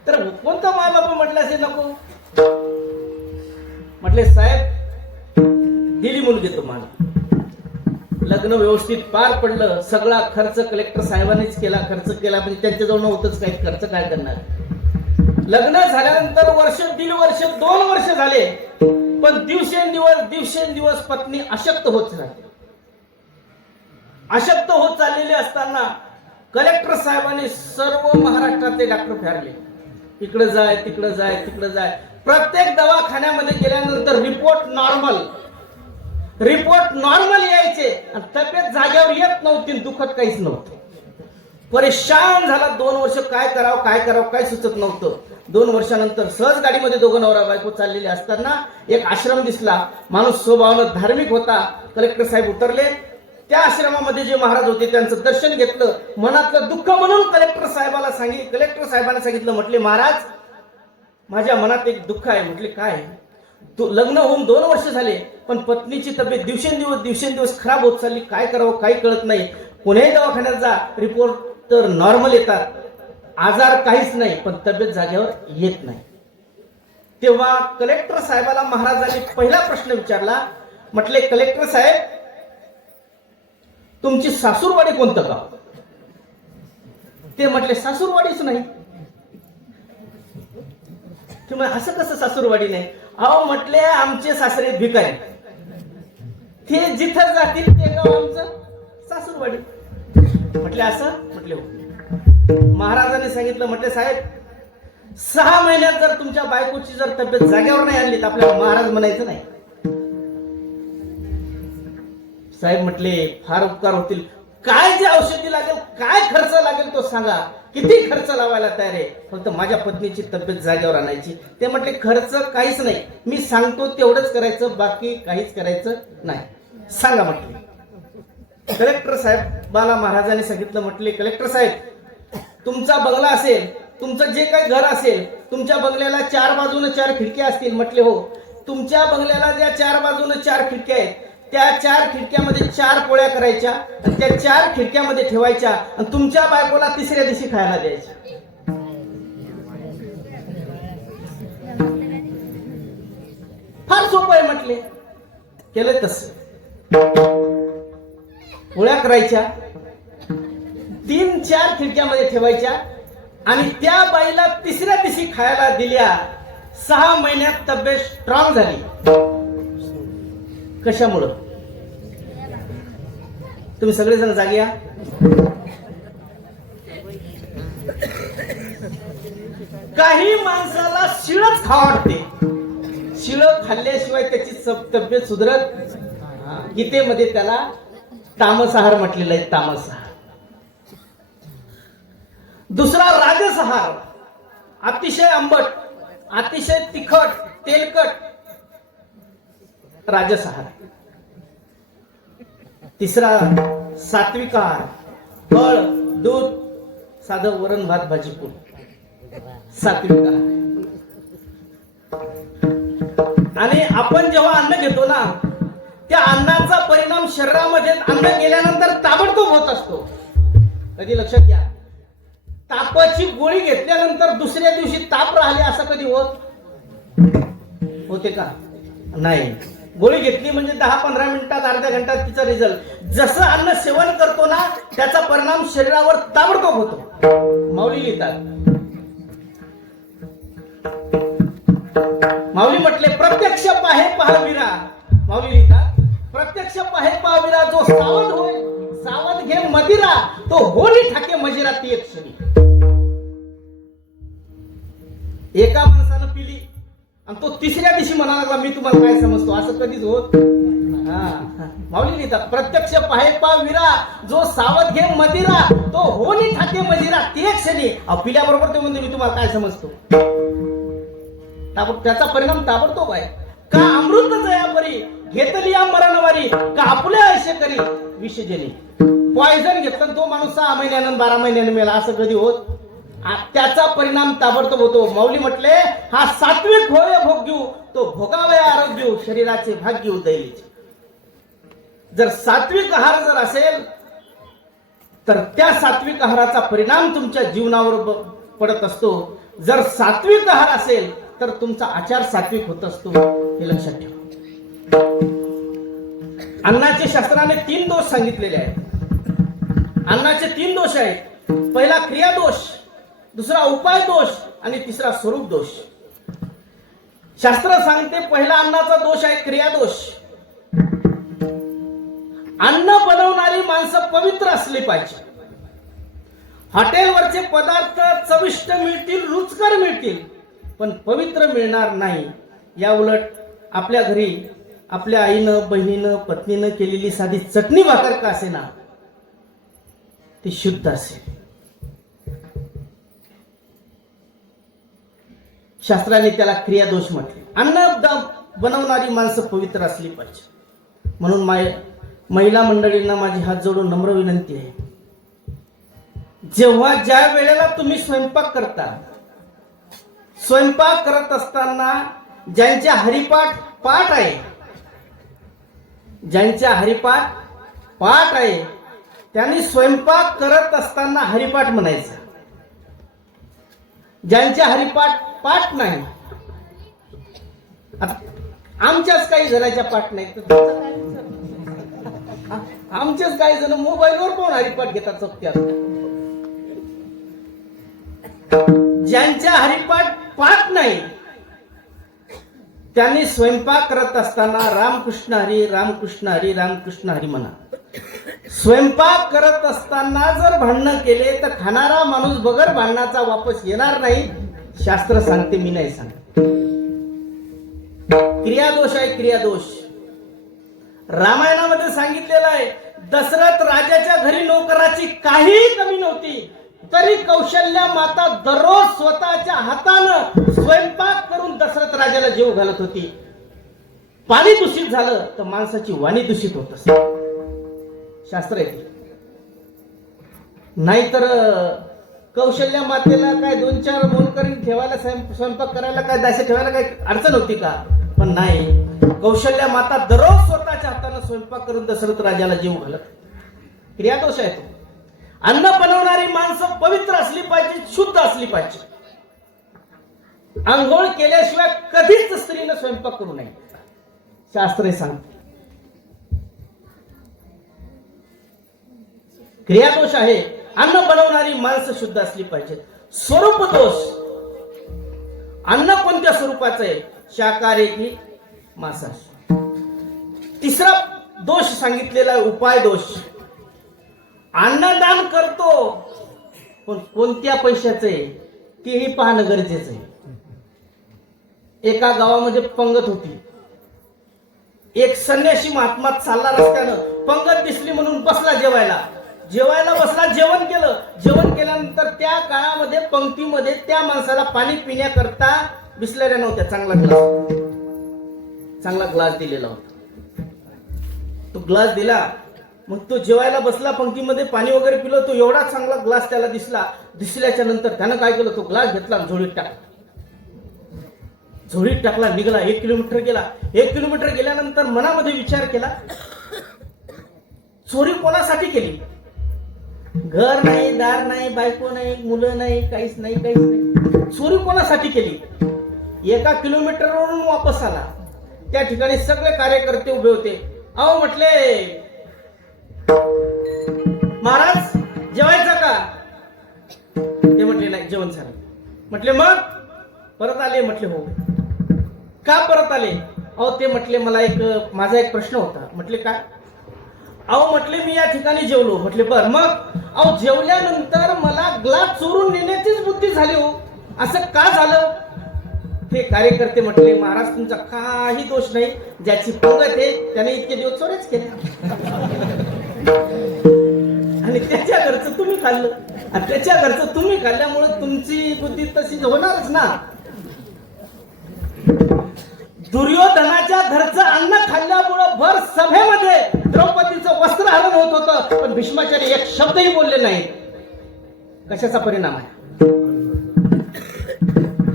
तर कोणता माय बाप म्हटलं असेल नको? म्हटले साहेब दिली मुलगी तुम्हाला. लग्न व्यवस्थित पार पडलं. सगळा खर्च कलेक्टर साहेबांनीच केला. खर्च केला म्हणजे त्यांच्याजवळ होतच काही, खर्च काय करणार. लग्न झाल्यानंतर वर्ष, 1.5 वर्ष, 2 वर्ष झाले, पण दिवसेंदिवस पत्नी अशक्त होत राहिली. अशक्त होत चाललेले असताना कलेक्टर साहेबांनी सर्व महाराष्ट्रातले डॉक्टर फिरले. इकडे जाय, तिकडे जाय, तिकडे जाय. प्रत्येक दवाखान्यामध्ये गेल्यानंतर रिपोर्ट नॉर्मल यायचे आणि तब्येत जाग्यावर येत नव्हती, दुखत काहीच नव्हतं. परेशान झाला. 2 वर्ष काय करावं काय सुचत नव्हतं. 2 वर्षानंतर सहज गाडीमध्ये दोघं नवरा बायको चाललेले असताना एक आश्रम दिसला. माणूस स्वभावानं धार्मिक होता. कलेक्टर साहेब उतरले. त्या आश्रमामध्ये जे महाराज होते त्यांचं दर्शन घेतलं. मनातलं दुःख म्हणून कलेक्टर साहेबांना सांगितलं. म्हटले महाराज माझ्या मनात एक दुःख आहे. म्हटले काय? लग्न होऊन 2 वर्ष झाले पण पत्नीची तब्येत दिवसेंदिवस खराब होत चालली. काय करावं काही कळत नाही. कोणत्याही दवाखान्यात जा, रिपोर्ट तर नॉर्मल येतात, आजार काहीच नाही, पण तब्येत जागेवर येत नाही. तेव्हा कलेक्टर साहेबाला महाराजांनी पहिला प्रश्न विचारला. म्हटले कलेक्टर साहेब तुमची सासूरवाडी कोणतं गाव? ते म्हटले सासूरवाडीच नाही. ते म्हणे असं कसं सासूरवाडी नाही? अहो म्हटले आमचे सासरे भिकारी, ते जिथं जातील ते गाव आमचं सासूरवाडी. म्हटले असं? म्हटले हो. महाराजांनी सांगितलं. म्हटले साहेब 6 महिन्यात जर तुमच्या बायकोची जर तब्येत जाग्यावर नाही आणली तर आपल्याला महाराज म्हणायचं नाही. साहेब म्हटले फार उपकार होतील. काय जे औषधी लागेल, काय खर्च लागेल तो सांगा. किती खर्च लावायला तयार आहे, फक्त माझ्या पत्नीची तब्येत जागेवर आणायची. ते म्हटले खर्च काहीच नाही, मी सांगतो तेवढंच करायचं, बाकी काहीच करायचं नाही. सांगा म्हटले. कलेक्टर साहेबाला महाराजांनी सांगितलं. म्हटले कलेक्टर साहेब तुमचा बंगला असेल, तुमचं जे काही घर असेल, तुमच्या बंगल्याला 4 बाजूने 4 खिडक्या असतील? म्हटले हो. तुमच्या बंगल्याला ज्या 4 बाजूने 4 खिडक्या आहेत त्या 4 खिडक्यामध्ये 4 पोळ्या करायच्या आणि त्या 4 खिडक्यामध्ये ठेवायच्या आणि तुमच्या बायकोला 3ऱ्या दिवशी खायला द्यायच्या. फार सोपं आहे म्हटले. केलं तसं. पोळ्या करायच्या, 3-4 खिडक्यामध्ये ठेवायच्या आणि त्या बाईला 3ऱ्या दिवशी खायला दिल्या. 6 महिन्यात तब्येत स्ट्रॉंग झाली. कशामुळं? तुम्ही सगळेजण जागे या. काही माणसाला शिळच खावं वाटते. शिळ खाल्ल्याशिवाय त्याची तब्येत सुधरत. गीतेमध्ये त्याला तामसाहार म्हटलेलं आहे. तामसाहार. दुसरा राजसहार, अतिशय आंबट, अतिशय तिखट, तेलकट, राजसहार. तिसरा सात्विक आहार, फळ, दूध, साधं वरण भात भाजी पोळी, सात्विक आहार. आणि आपण जेव्हा अन्न घेतो ना त्या अन्नाचा परिणाम शरीरामध्ये अन्न गेल्यानंतर ताबडतोब होत असतो. कधी लक्षात घ्या, तापाची गोळी घेतल्यानंतर 2ऱ्या दिवशी ताप राहिले असं कधी होते का? नाही. गोळी घेतली म्हणजे 10-15 मिनिटात, अर्ध्या घंटात तिचा रिझल्ट. जसं अन्न सेवन करतो ना त्याचा परिणाम शरीरावर ताबडतोब होतो. माऊली लिहितात. माऊली म्हटले प्रत्यक्ष पाहे पहावीरा. माऊली लिहितात प्रत्यक्ष पाहे पहावीरा जो सावध होय सावध घे मदिरा तो होली ठाके मजिरा ती एक क्षणी. एका माणसानं पिली आणि तो 3ऱ्या दिवशी म्हणायला लागला मी तुम्हाला काय समजतो. असं कधीच होत माऊली लिहितात, प्रत्यक्ष पाहे पा विरा, जो सावध घे मदिरा, तो होनी ठाके मदिरा ते क्षणी. पिल्याबरोबर ते म्हणते मी तुम्हाला काय समजतो, त्याचा परिणाम ताबडतोब आहे. का अमृत जयापरी घेतली या मरणवारी, का आपल्या आयुष्य करी विषजनी. पॉयझन घेतलं तो माणूस 6 महिन्यानं 12 महिन्यानं मेला, असं कधी होत. त्याचा परिणाम ताबडतोब होतो. माऊली म्हटले, हा सात्विक होय भोग घेऊ, तो भोगावे आरोग्य शरीराचे भाग्य दैलीचे. जर सात्विक आहार जर असेल तर त्या सात्विक आहाराचा परिणाम तुमच्या जीवनावर पडत असतो. जर सात्विक आहार असेल तर तुमचा आचार सात्विक होत असतो, हे लक्षात ठेवा. अन्नाचे शास्त्राने 3 दोष सांगितलेले आहेत. अन्नाचे 3 दोष आहेत. पहिला क्रिया दोष, दुसरा उपाय दोष आणि तिसरा स्वरूप दोष. शास्त्र सांगते पहिला अन्नाचा दोष आहे क्रिया दोष. अन्न बनवणारी माणसं पवित्र असली पाहिजे. हॉटेलवरचे पदार्थ चविष्ट मिळतील, रुचकर मिळतील, पण पवित्र मिळणार नाही. या उलट आपल्या घरी आपल्या आईनं, बहिणीनं, पत्नीनं केलेली साधी चटणी भाकर का असेना ती शुद्ध असेल. शास्त्राने त्याला क्रिया दोष म्हटले. अन्न बनवणारी माणसं पवित्र असली पाहिजे. म्हणून महिला मंडळींना माझी हात जोडून नम्र विनंती आहे, जेव्हा ज्या वेळेला तुम्ही स्वयंपाक करता, स्वयंपाक करत असताना ज्यांच्या हरिपाठ पाठ आहे, ज्यांच्या हरिपाठ पाठ आहे त्यांनी स्वयंपाक करत असताना हरिपाठ म्हणायचा. ज्यांच्या हरिपाठ पाठ नाही, आमच्याच काही जणांच्या पाठ नाही, आमचेच काही जण मोबाईलवर पण हरिपाठ घेतात चौक्यात. ज्यांच्या हरिपाठ पाठ नाही त्यांनी स्वयंपाक करत असताना रामकृष्ण हरी रामकृष्ण हरी रामकृष्ण हरी म्हणा. स्वयंपाक करत असताना जर भांडणं केले तर खाणारा माणूस बगर भांडणाचा वापस येणार नाही. शास्त्र सांगते, मी नाही सांगते. क्रियादोष आहे क्रियादोष. रामायणामध्ये सांगितलेलं आहे, दशरथ राजाच्या घरी नोकराची काहीही कमी नव्हती, तरी कौशल्या माता दररोज स्वतःच्या हातानं स्वयंपाक करून दशरथ राजाला जेव घालत होती. पाणी दूषित झालं तर माणसाची वाणी दूषित होत असते. शास्त्र आहे. नाहीतर कौशल्या मातेला काय 2-4 मोलकरी ठेवायला, स्वयंपाक करायला काय दासे ठेवायला काही अडचण होती का? पण नाही. कौशल्या माता दररोज स्वतःच्या हाताने स्वयंपाक करून दशरथ राजाला जीव घालत. क्रियादोष आहे तो. अन्न बनवणारी माणसं पवित्र असली पाहिजे, शुद्ध असली पाहिजे. आंघोळ केल्याशिवाय कधीच स्त्रीनं स्वयंपाक करू नये, शास्त्र सांगते. क्रियादोष आहे. अन्न बनवणारी माणसं शुद्ध असली पाहिजे. स्वरूप दोष, अन्न कोणत्या स्वरूपाचं आहे, शाकाहारी की मांसाहारी. तिसरा दोष सांगितलेला उपाय दोष. अन्नदान करतो पण कोणत्या पैशाचं आहे तेही पाहणं गरजेचं आहे. एका गावामध्ये पंगत होती. एक संन्यासी महात्मा चालला रस्त्यानं, पंगत दिसली म्हणून बसला जेवायला. जेवायला बसला, जेवण केलं. जेवण केल्यानंतर त्या काळामध्ये पंक्तीमध्ये त्या माणसाला पाणी पिण्याकरता बिसलऱ्या नव्हत्या. चांगला ग्लास दिलेला होता. तो ग्लास दिला, मग तो जेवायला बसला, पंक्तीमध्ये पाणी वगैरे पिलं. तो एवढा चांगला ग्लास त्याला दिसल्याच्या नंतर त्यानं काय केलं, तो ग्लास घेतला, झोळीत टाकला. झोळीत टाकला, निघाला. 1 किलोमीटर गेला. 1 किलोमीटर गेल्यानंतर मनामध्ये विचार केला, चोरी कोणासाठी केली? घर नाही, दार नाही, बायको नाही, मुलं नाही, काहीच नाही. चोरी कोणासाठी केली? 1 किलोमीटरवरून वापस आला. त्या ठिकाणी सगळे कार्यकर्ते उभे होते. अहो म्हटले, महाराज जेवायचं का? ते म्हटले नाही, जेवण झालं. म्हटले मग परत आले? म्हटले हो. का परत आले? अहो ते म्हटले माझा एक प्रश्न होता. म्हटले काय? अहो म्हटले मी या ठिकाणी जेवलो. म्हटले बर मग? अहो जेवल्यानंतर मला ग्लास चोरून नेण्याचीच बुद्धी झाली हो. असं का झालं? ते कार्यकर्ते म्हटले, महाराज तुमचा काही दोष नाही, ज्याची पंगत आहे त्याने इतके दिवस चोऱ्याच केले आणि त्याच्या घरचं तुम्ही खाल्लं आणि त्याच्या घरचं तुम्ही खाल्ल्यामुळे तुमची बुद्धी तशीच होणारच ना. दुर्योधनाच्या घरचं अन्न खाल्ल्यामुळं भर सभेमध्ये द्रौपदीचं वस्त्रहरण होत होतं, पण भीष्माचार्य एक शब्दही बोलले नाही. कशाचा परिणाम आहे?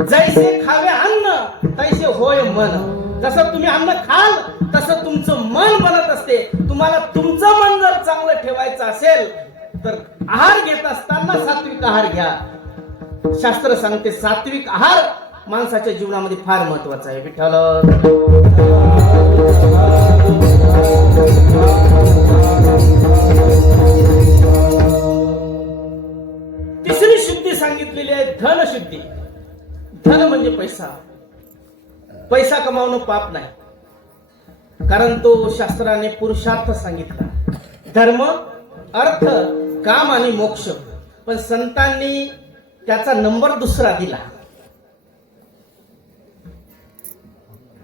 जैसे खावे अन्न तैसे होय मन. जसं तुम्ही अन्न खाल तसं तुमचं मन बनत असते. तुम्हाला तुमचं मन जर चांगलं ठेवायचं असेल तर आहार घेत असताना सात्विक आहार घ्या. शास्त्र सांगते सात्विक आहार माणसाच्या जीवनामध्ये फार महत्वाचा आहे. विठ्ठल तिसरी शुद्धी सांगितलेली आहे धन शुद्धी. धन म्हणजे पैसा. पैसा कमावणं पाप नाही, कारण तो शास्त्राने पुरुषार्थ सांगितला, धर्म अर्थ काम आणि मोक्ष. पण संतांनी त्याचा नंबर दुसरा दिला.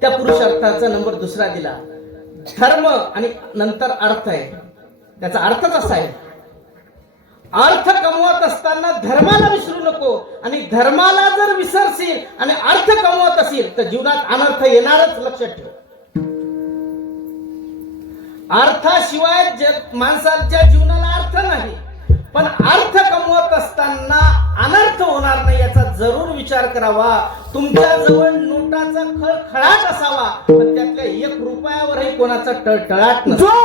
त्या पुरुषार्थाचा नंबर दुसरा दिला. धर्म आणि नंतर अर्थ आहे. त्याचा अर्थच असा आहे, अर्थ कमवत असताना धर्माला विसरू नको, आणि धर्माला जर विसरशील आणि अर्थ कमवत असेल तर जीवनात अनर्थ येणारच, लक्षात ठेव. अर्थाशिवाय माणसाच्या जीवनाला अर्थ नाही, पण अर्थ कमवत असताना अनर्थ होणार नाही याचा जरूर विचार करावा. तुमच्या जवळ नोटाचा खळखळाट असावा, पण त्यातल्या 1 रुपयावरही कोणाचा टळटळाट नसावा.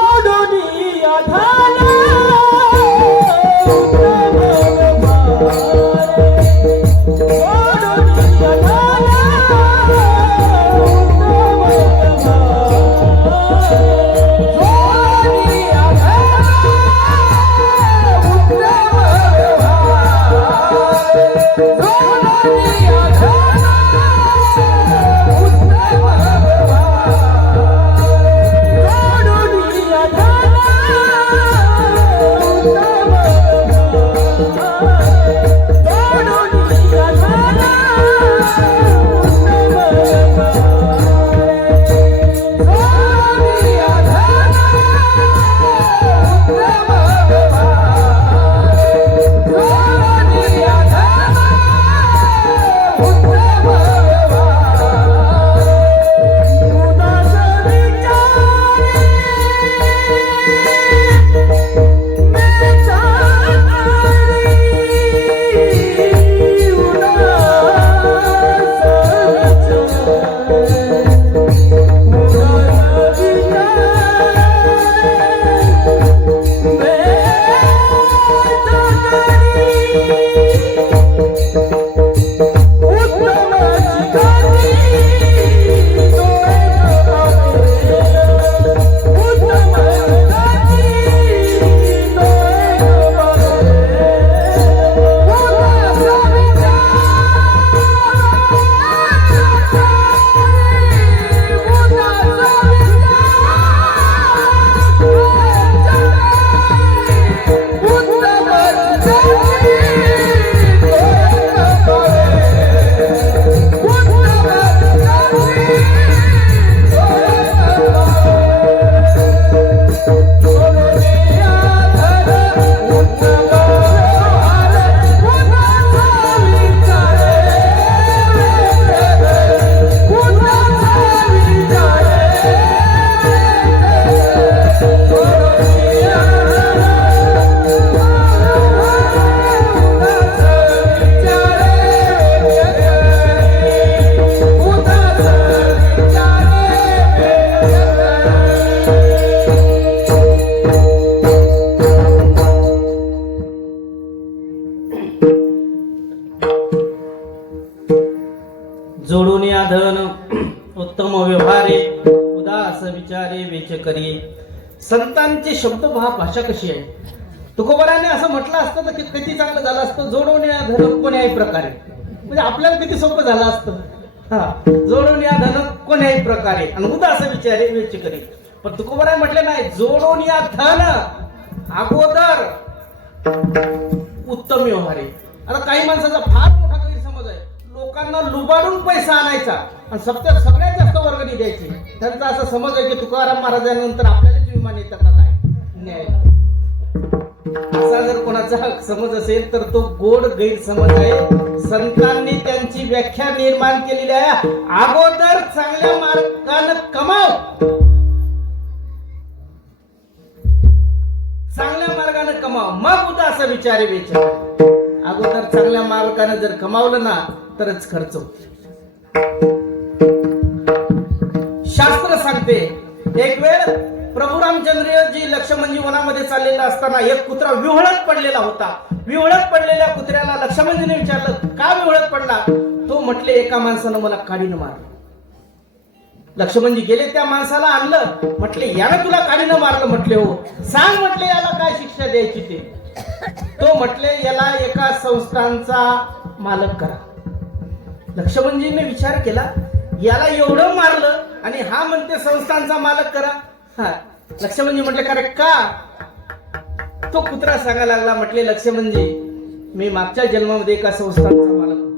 जोडून या धन उत्तम व्यवहारे उदास विचारे वेच करी. संतांचे शब्द भाषा कशी आहे? तुकोबाराने असं म्हटलं असतं तर किती चांगलं झालं असतं. जोडून या धन कोण्याही प्रकारे, म्हणजे आपल्याला किती सोपं झालं असतं. जोडून या धन कोण्याही प्रकारे आणि उदास विचारे वेच करी. पण तुकोबाराने म्हटले नाही, जोडून या धन अगोदर उत्तम व्यवहारे. आता काही माणसाचा फार मोठा गैरसमज आहे, लोकांना लुबाडून पैसा आणायचा आणि सगळ्यात जास्त वर्गणी द्यायची. त्यांचा असा समज आहे की तुकाराम महाराजांनंतर आपल्यालाच विमान येतं का काय न्याय. असा जर कोणाचा समज असेल तर तो गोड गैरसमज आहे. संतांनी त्यांची व्याख्या निर्माण केलेली आहे. अगोदर चांगल्या मार्गाने कमाव, चांगल्या मार्गाने कमाव, मग उद्या असा विचार विचार. अगोदर चांगल्या मार्गाने जर कमावलं ना तरच खर्च होते. शास्त्र सांगते एक वेळ प्रभू रामचंद्रजी लक्ष्मणजी वनामध्ये चाललेला असताना एक कुत्रा विव्हळत पडलेला होता. विव्हळत पडलेल्या कुत्र्याला लक्ष्मणजीने विचारलं का विव्हळत पडला. तो म्हटले एका माणसानं मला काडीनं मारलं. लक्ष्मणजी गेले त्या माणसाला आणलं. म्हटले यानं तुला काडीनं मारलं. म्हटले हो. सांग म्हटले याला काय शिक्षा द्यायची ते. तो म्हटले याला एका संस्थांचा मालक करा. लक्ष्मणजीने विचार केला याला एवढं मारलं आणि हा म्हणते संस्थांचा मालक करा. हा लक्ष्मणजी म्हटले का रे का. तो कुत्रा सांगायला लागला. म्हटले लक्ष्मणजी मी मागच्या जन्मामध्ये एका संस्थांचा मालक होतो.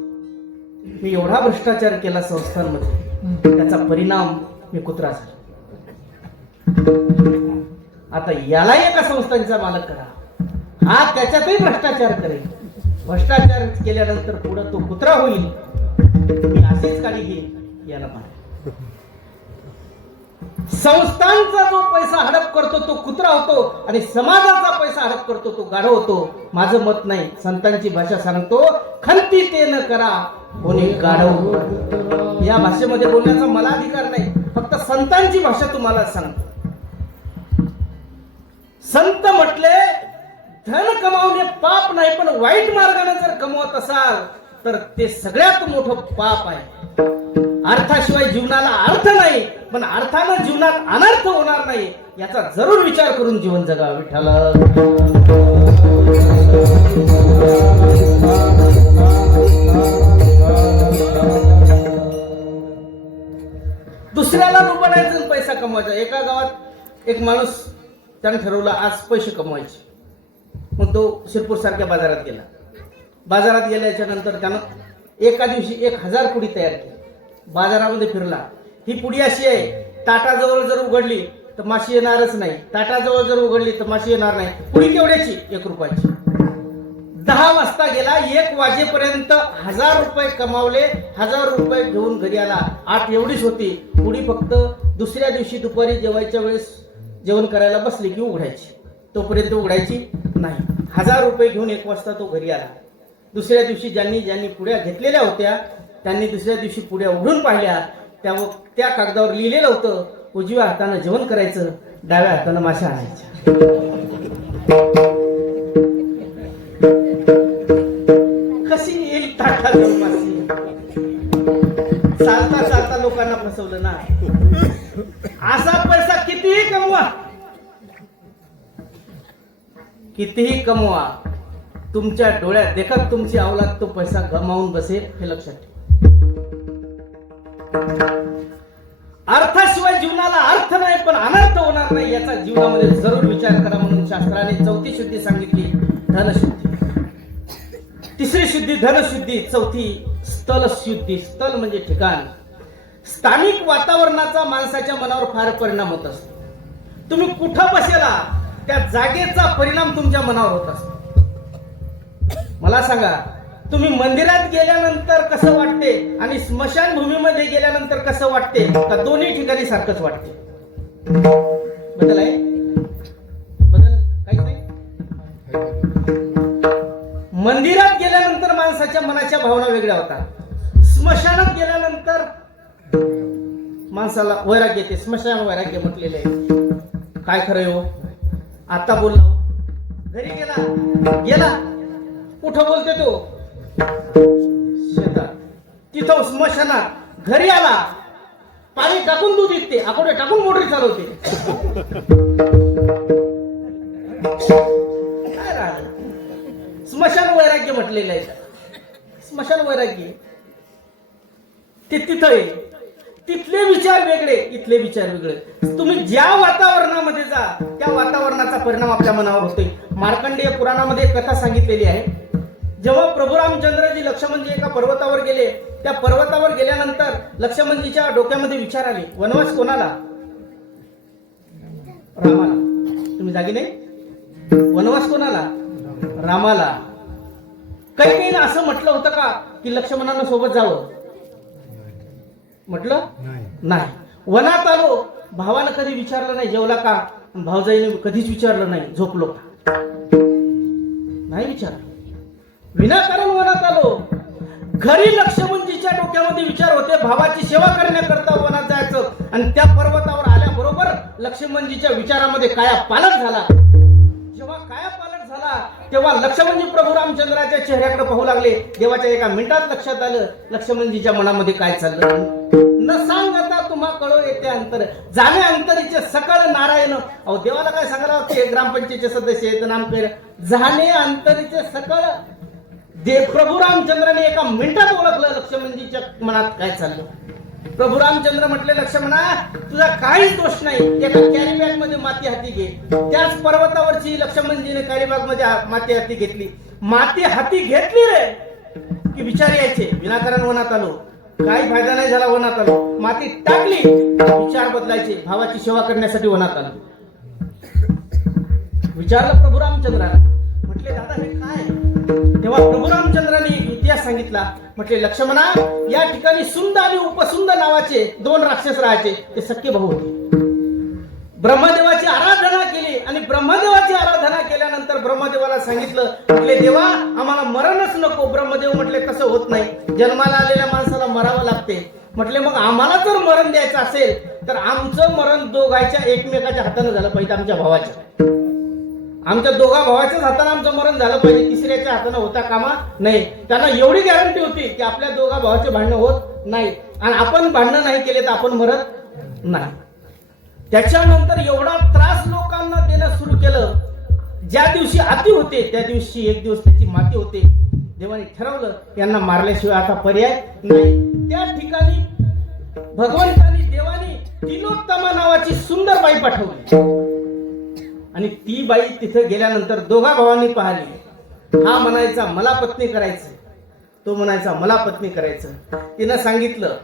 मी एवढा भ्रष्टाचार केला संस्थांमध्ये त्याचा परिणाम मी कुत्रा झाला. आता याला एका संस्थांचा मालक करा. हा त्याच्यातही भ्रष्टाचार करेल. भ्रष्टाचार केल्यानंतर पुढे तो कुत्रा होईल. मी अशीच काळी घे याला मार. संस्थांचा जो पैसा हडप करतो तो कुत्रा होतो आणि समाजाचा पैसा हडप करतो तो गाढव होतो. माझं मत नाही. संतांची भाषा सांगतो खंती ते न करा कोणी गाढव. या भाषेमध्ये बोलण्याचा मला अधिकार नाही. फक्त संतांची भाषा तुम्हाला सांगतो. संत म्हटले धन कमावणे पाप नाही, पण वाईट मार्गाने जर कमवत असाल तर ते सगळ्यात मोठं पाप आहे. अर्थाशिवाय जीवनाला अर्थ नाही, पण अर्थानं जीवनात अनर्थ होणार नाही याचा जरूर विचार करून जीवन जगा. विठ्ठल दुसऱ्याला लुबाडायचं पैसा कमवायचा. एका गावात एक माणूस त्याने ठरवलं आज पैसे कमवायचे. मग तो शिरपूर सारख्या बाजारात गेला. बाजारात गेल्याच्या नंतर त्यानं एका दिवशी 1000 पुडी तयार केली. बाजारामध्ये फिरला. ही पुडी अशी आहे ताटाजवळ जर उघडली तर माशी येणारच नाही. ताटाजवळ जर उघडली तर माशी येणार नाही. पुडी केवढ्याची 1 रुपयाची. 10 वाजता गेला. 1 वाजेपर्यंत 1000 रुपये कमावले. 1000 रुपये घेऊन घरी आला. 8 एवढीच होती पुडी. फक्त दुसऱ्या दिवशी दुपारी जेवायच्या वेळेस जेवण करायला बसली की उघडायची. तोपर्यंत उघडायची नाही. 1000 रुपये घेऊन 1 वाजता तो घरी आला. दुसऱ्या दिवशी ज्यांनी पुड्या घेतलेल्या होत्या त्यांनी दुसऱ्या दिवशी पुड्या उघडून पाहिल्या. त्या कागदावर लिहिलेलं होतं उजव्या हातानं जेवण करायचं, डाव्या हातानं माशा आणायच्या. कशी येईल ताटाजवळ माशी. चालता चालता लोकांना फसवलं ना. असा पैसा कितीही कमवा, कितीही कमवा, तुमच्या डोळ्यात देखत तुमची अवलाद तो पैसा गमावून बसेल हे लक्षात ठेवा. अर्थाशिवाय जीवनाला अर्थ नाही, पण अनर्थ होणार नाही याचा जीवनामध्ये जरूर विचार करा. म्हणून शास्त्राने 4थी शुद्धी सांगितली धनशुद्धी. 3री शुद्धी धनशुद्धी. 4थी स्थल शुद्धी. स्थल म्हणजे ठिकाण. स्थानिक वातावरणाचा माणसाच्या मनावर फार परिणाम होत असतो. तुम्ही कुठं बसेला त्या जागेचा परिणाम तुमच्या मनावर होत असतो. मला सांगा तुम्ही मंदिरात गेल्यानंतर कसं वाटते आणि स्मशानभूमीमध्ये गेल्यानंतर कसं वाटते का दोन्ही ठिकाणी सारखंच वाटते. बदल आहे? बदल काहीच नाही. मंदिरात गेल्यानंतर माणसाच्या मनाच्या भावना वेगळ्या होतात. स्मशानात गेल्यानंतर माणसाला वैराग्य येते. स्मशान वैराग्य म्हटलेलं आहे. काय खरं हो. आता बोलला घरी गेला कुठं बोलते तो शेतात. तिथं स्मशानात घरी आला पाणी टाकून दूध विकते. आकोडे टाकून मोटरी चालवते. काय राहिलं. स्मशान वैराग्य म्हटलेलं आहे. स्मशान वैराग्य ते तिथं आहे. तिथले विचार वेगळे, इथले विचार वेगळे. तुम्ही ज्या वातावरणामध्ये जा त्या वातावरणाचा परिणाम आपल्या मनावर होतोय. मार्कंडेय पुराणामध्ये कथा सांगितलेली आहे. जेव्हा प्रभू रामचंद्रजी लक्ष्मणजी एका पर्वतावर गेले त्या पर्वतावर गेल्यानंतर लक्ष्मणजीच्या डोक्यामध्ये विचार आले, वनवास कोणाला? रामाला. तुम्ही जागी नाही? वनवास कोणाला? रामाला. काही असं म्हटलं होतं का की लक्ष्मणानं सोबत जावं? म्हटलं नाही. वनात आलो, भावानं कधी विचारलं नाही जेवला का, भावजाईने कधीच विचारलं नाही झोपलो का, नाही विचारलं. विनाकारण वनात आलो. घरी लक्ष्मणजीच्या डोक्यामध्ये विचार होते भावाची सेवा करण्याकरता वनात जायचं, आणि त्या पर्वतावर आल्याबरोबर लक्ष्मणजीच्या विचारामध्ये काया पालट झाला. जेव्हा काया पालट झाला तेव्हा लक्ष्मणजी प्रभू रामचंद्राच्या चेहऱ्याकडे पाहू लागले. देवाच्या एका मिनिटात लक्षात आलं लक्ष्मणजीच्या मनामध्ये काय चाललं. न सांगता तुम्हा कळो येते अंतर, जाणे अंतरीचे सकळ नारायण. अहो देवाला काय सांगायला, ते ग्रामपंचायतीचे सदस्य आहेत नाम कर, जाणे अंतरीचे सकळ. प्रभू रामचंद्राने एका मिनिटात ओळखलं लक्ष्मणजीच्या मनात काय चाललं. प्रभू रामचंद्र म्हटले, लक्ष्मणा तुझा काहीच दोष नाही. एका कॅरी बॅग मध्ये माती हाती घे. त्याच पर्वतावरची लक्ष्मणजीने कॅरी बॅग मध्ये माती हाती घेतली. माती हाती घेतली रे की विचार यायचे, विनाकारण वनात आलो, काही फायदा नाही झाला वनात आलो. माती टाकली, विचार बदलायचे, भावाची सेवा करण्यासाठी वनात आलो. विचारलं प्रभू रामचंद्राला, म्हटले दादा हे काय? तेव्हा प्रभू रामचंद्राने एक इतिहास सांगितला. म्हटले लक्ष्मणा, या ठिकाणी सुंद आणि उपसुंद नावाचे दोन राक्षस राहायचे. ते सख्खे भाऊ होते. ब्रह्मदेवाची आराधना केली आणि ब्रह्मदेवाची आराधना केल्यानंतर ब्रह्मदेवाला सांगितलं, म्हटले देवा आम्हाला मरणच नको. ब्रह्मदेव म्हटले कसं होत नाही, जन्माला आलेल्या माणसाला मरावं लागते. म्हटले मग आम्हाला जर मरण द्यायचं असेल तर आमचं मरण दोघांच्या एकमेकाच्या हाताने झालं पाहिजे. आमच्या भावाच्या, आमच्या दोघा भावाच्याच हाताने आमचं मरण झालं पाहिजे, तिसऱ्याच्या हाताने होता कामा नाही. त्यांना एवढी गॅरंटी होती की आपल्या दोघा भावाचे भांडणं होत नाही आणि आपण भांडणं नाही केले तर आपण मरत नाही. त्याच्यानंतर एवढा त्रास लोकांना देणं सुरू केलं. ज्या दिवशी आती होते त्या दिवशी एक दिवस त्याची माती होते. देवाने ठरवलं यांना मारल्याशिवाय आता पर्याय नाही. त्या ठिकाणी भगवंतानी देवानी तिलोत्तमा नावाची सुंदर बाई पाठवली आणि ती बाई तिथे गेल्यानंतर दोघा भावांनी पाहिली. हा म्हणायचा मला पत्नी करायचं, तो म्हणायचा मला पत्नी करायचं. तिनं सांगितलं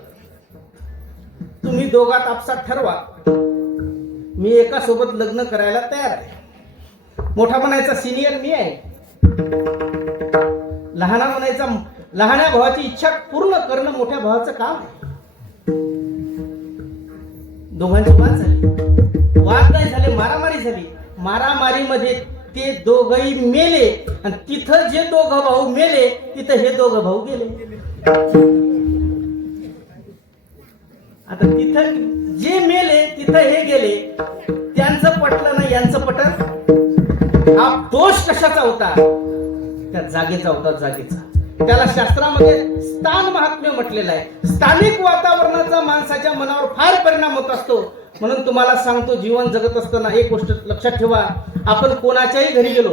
तुम्ही दोघात आपसात ठरवा, मी एका सोबत लग्न करायला तयार आहे. मोठा म्हणायचा सिनियर मी आहे, लहाना म्हणायचा लहान्या भावाची इच्छा पूर्ण करणं मोठ्या भावाचं काम आहे. दोघांची वाद झाली, वाद नाही झाले, मारामारी झाली. मारामारीमध्ये ते दोघही मेले आणि तिथं जे दोघं भाऊ मेले तिथं हे दोघं भाऊ गेले. आता तिथं जे मेले तिथं हे गेले, त्यांचं पटलं नाही यांचं पटलं. हा दोष कशाचा होता? त्या जागेचा होता, जागेचा. त्याला शास्त्रामध्ये स्थान महात्म्य म्हटलेलं आहे. स्थानिक वातावरणाचा माणसाच्या मनावर फार परिणाम होत असतो. म्हणून तुम्हाला सांगतो, जीवन जगत असताना एक गोष्ट लक्षात ठेवा, आपण कोणाच्याही घरी गेलो,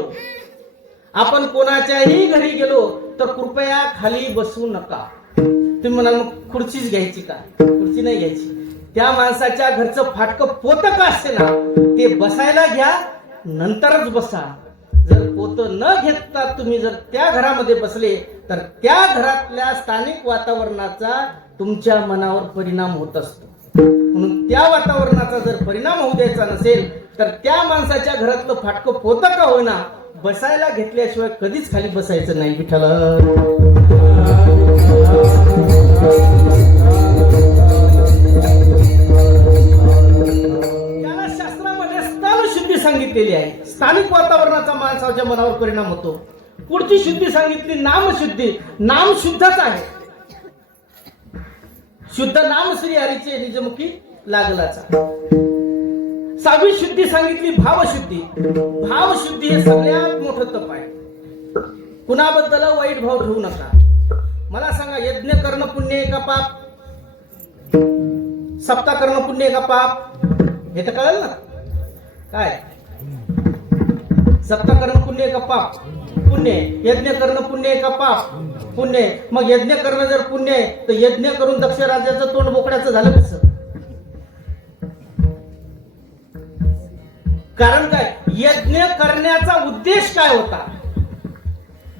आपण कोणाच्याही घरी गेलो तर कृपया खाली बसू नका. तुम्ही म्हणाल मग खुर्चीच घ्यायची का? खुर्ची नाही घ्यायची. त्या माणसाच्या घरचं फाटकं पोतं का असते ना, ते बसायला घ्या, नंतरच बसा. जर पोतं न घेता तुम्ही जर त्या घरामध्ये बसले तर त्या घरातल्या स्थानिक वातावरणाचा तुमच्या मनावर परिणाम होत असतो. म्हणून त्या वातावरणाचा जर परिणाम होऊ द्यायचा नसेल तर त्या माणसाच्या घरातलं फाटकं पोतं का होईना बसायला घेतल्याशिवाय कधीच खाली बसायचं नाही. विठ्ठल याला शास्त्रामध्ये स्थान शुद्धी सांगितलेली आहे. स्थानिक वातावरणाचा माणसाच्या मनावर परिणाम होतो. पुढची शुद्धी सांगितली नामशुद्धी. नाम शुद्धच आहे. शुद्ध नाम श्री हरीचे निजमुखी लागलाचा. सहावी शुद्धी सांगितली भावशुद्धी. भावशुद्धी हे सगळ्यात मोठं तप आहे. कुणाबद्दल वाईट भाव ठेवू नका. मला सांगा, यज्ञ करणं पुण्य आहे का पाप? सप्ताह करणं पुण्य आहे का पाप? हे तर कळलं ना. काय सप्ताह करणं पुण्य आहे का पाप? पुण्य. यज्ञ करणं पुण्य आहे का पाप? पुण्य. मग यज्ञ करणं जर पुण्य आहे तर यज्ञ करून दक्ष राजाचं तोंड बोकड्याचं झालं कसं? कारण काय? यज्ञ करण्याचा उद्देश काय होता?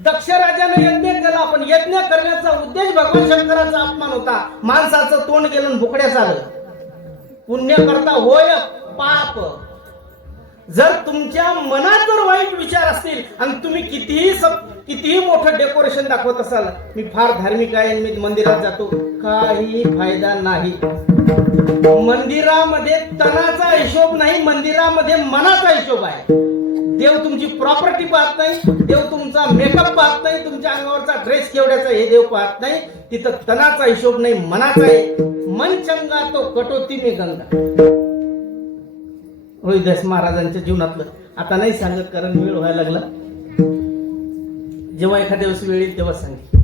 दक्ष राजाने यज्ञ केला, पण यज्ञ करण्याचा उद्देश भगवान शंकराचा अपमान होता. माणसाचं तोंड गेलं आणि भुकड्या झालं. पुण्य करता होय पाप. जर तुमच्या मनात जर वाईट विचार असतील आणि तुम्ही कितीही मोठं डेकोरेशन दाखवत असाल, मी फार धार्मिक आहे, मी मंदिरात जातो, काही फायदा नाही. मंदिरामध्ये तनाचा हिशोब नाही, मंदिरामध्ये मनाचा हिशोब आहे. देव तुमची प्रॉपर्टी पाहत नाही, देव तुमचा मेकअप पाहत नाही, तुमच्या अंगावरचा ड्रेस केवढ्याचा हे देव पाहत नाही. तिथं तनाचा हिशोब नाही, मनाचा आहे. मन चंगा तो कटोती मी गंगा. रोहिदास महाराजांच्या जीवनातलं आता नाही सांगत, कारण वेळ व्हायला लागला. जेव्हा एखाद्या वेळेस वेळ येईल तेव्हा सांगेल.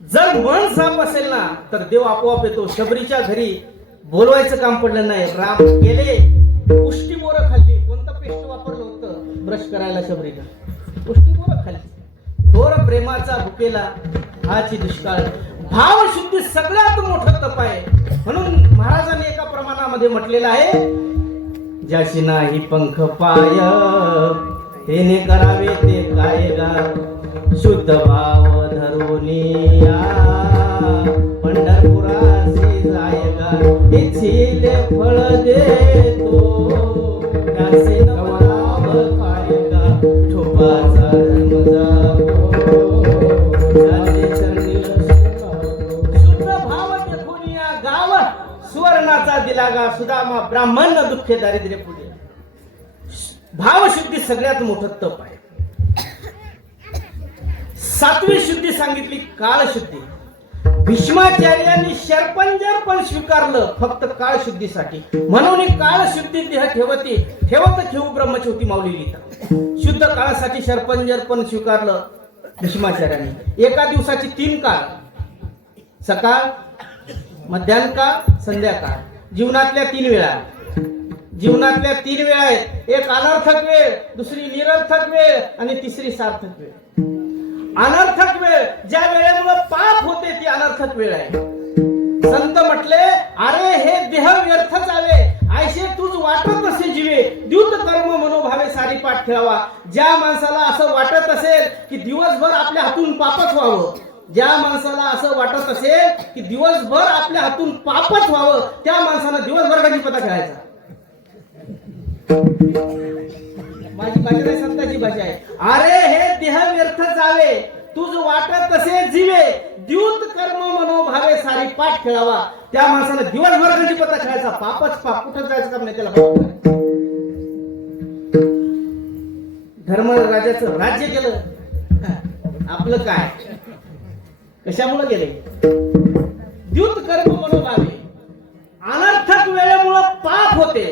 जर मन साफ असेल ना तर देव आपोआप येतो. शबरीच्या घरी बोलवायचं काम पडलं नाही. राम गेले, उष्टी बोरं खाल्ली. कोणतं पेस्ट वापरलं होतं ब्रश करायला शबरीला? उष्टी बोरं खाल्ली. थोर प्रेमाचा भुकेला हाची दुष्काळ. भावशुद्धी सगळ्यात मोठं तप आहे. म्हणून महाराजांनी एका प्रमाणामध्ये म्हटलेलं आहे, ज्याशी नाही पंख पाय तेने करावे ते काय गा. शुद्ध भाव धरुनिया पंढरपुरासी जाय गा. इच्छिले फळ देतो त्याचे नवराव काय गा. ठोपाचा धर्म जागो त्याचे चरणी शुद्ध भाव देखून या गाव सुवर्णाचा दिला गा. सुदामा ब्राह्मण दुःखे दारिद्र्य पुढे. भावशुद्धी सगळ्यात मोठं तप आहे. सातवी शुद्धी सांगितली काळशुद्धी. भीष्माचार्यांनी शर्पंजर पण स्वीकारलं फक्त काळशुद्धीसाठी. म्हणून काळशुद्धी देह ठेवती ठेवत ठेवू ब्रह्मच्युती माऊली लिहितात. शुद्ध काळासाठी शर्पंजर पण स्वीकारलं भीष्माचार्यांनी. एका दिवसाची 3 काळ, सकाळ, मध्याह्न काळ, संध्याकाळ. जीवनातल्या 3 वेळा. जीवनातल्या 3 वेळा आहेत. एक अनर्थक वेळ, दुसरी निरर्थक वेळ आणि तिसरी सार्थक वेळ. अनर्थक वेळ ज्या वेळेमुळे पाप होते ती अनर्थक वेळ आहे. संत म्हटले, अरे हे देह व्यर्थ जावे, आयशे तुझ वाटत असे जीवे, द्युत कर्म मनोभावे सारी पाठ ठेवावा. ज्या माणसाला असं वाटत असेल की दिवसभर आपल्या हातून पापच व्हावं, ज्या माणसाला असं वाटत असेल की दिवसभर आपल्या हातून पापच व्हावं, त्या माणसानं दिवसभर गणपती खेळायचा. माझी भाषा नाही, संतांची भाषा आहे. अरे हे देह व्यर्थ जावे, तुझ वाटत तसे जीवे, द्युत कर्म मनोभावे सारी पाठ खेळावा. त्या माणसानं दिवसभर गणपती खेळायचा. पापच पाप, कुठं जायचं काम नाही त्याला. धर्मराजाचं राज्य केलं, आपलं काय कशामुळे गेले? द्युत कर्म मनोभावे. अनर्थक वेळेमुळे पाप होते.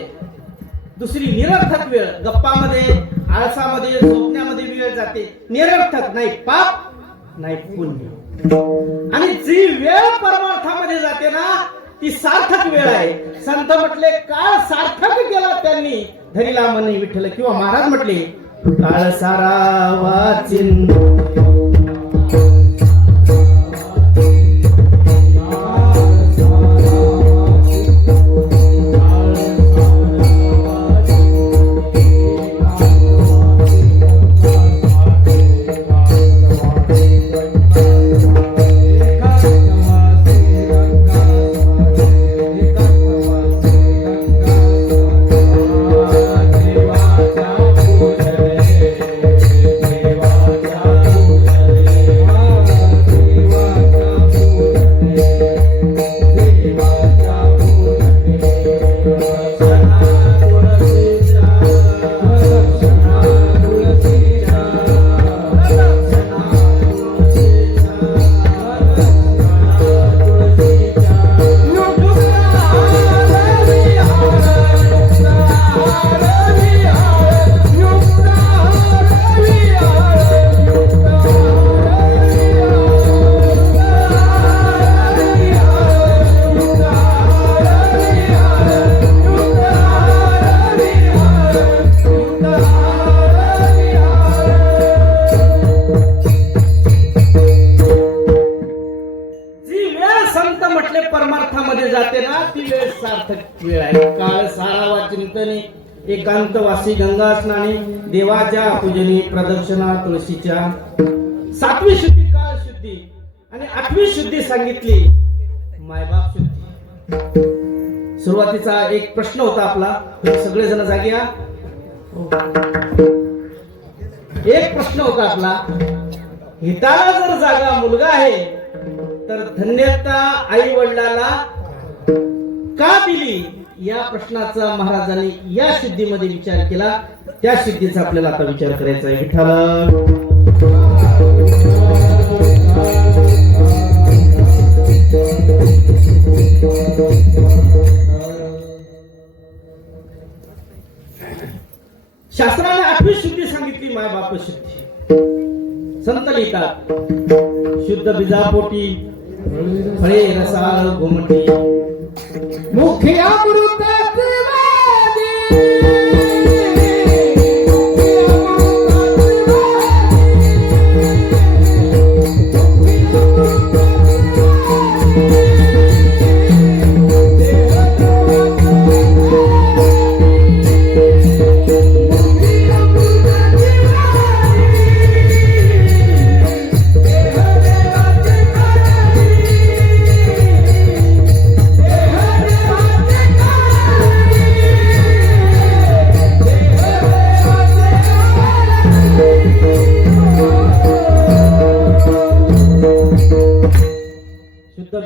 दुसरी निरर्थक वेळ, गप्पामध्ये, आळसामध्ये, झोपण्यामध्ये वेळ जाते. निरर्थक नाही पाप नाही पुण्य. आणि जी वेळ परमार्थामध्ये जाते ना ती सार्थक वेळ आहे. संत म्हटले, काळ सार्थक केला त्यांनी धरीला मनी विठ्ठल. किंवा महाराज म्हटले, काळ सारा वाचिन परमार्थामध्ये जाते ना ती वेळ सार्थक वेळ आहे. काळ सारावा चिंतने एकांतवासी गंगा स्नानी देवाच्या पूजनी प्रदक्षिणा तुळशीच्या, 7वी शुद्धी काळ शुद्धी आणि 8वी शुद्धी सांगितली मायबाप शुद्धी. सुरुवातीचा एक प्रश्न होता आपला, सगळेजण जागे या. एक प्रश्न होता आपला, हिताला जर जागा मुलगा आहे तर धन्यता आई वडिलाला का दिली, या प्रश्नाचा महाराजांनी या शुद्धीमध्ये विचार केला. त्या शुद्धीचा आपल्याला आता विचार करायचा आहे. विठ्ठल शास्त्राने 8वी शुद्धी सांगितली मायबाप शुद्धी. संत लिहितात, शुद्ध बीजापोटी फळे रसाळ घुमटी, मुख्य अमृताची वाणी.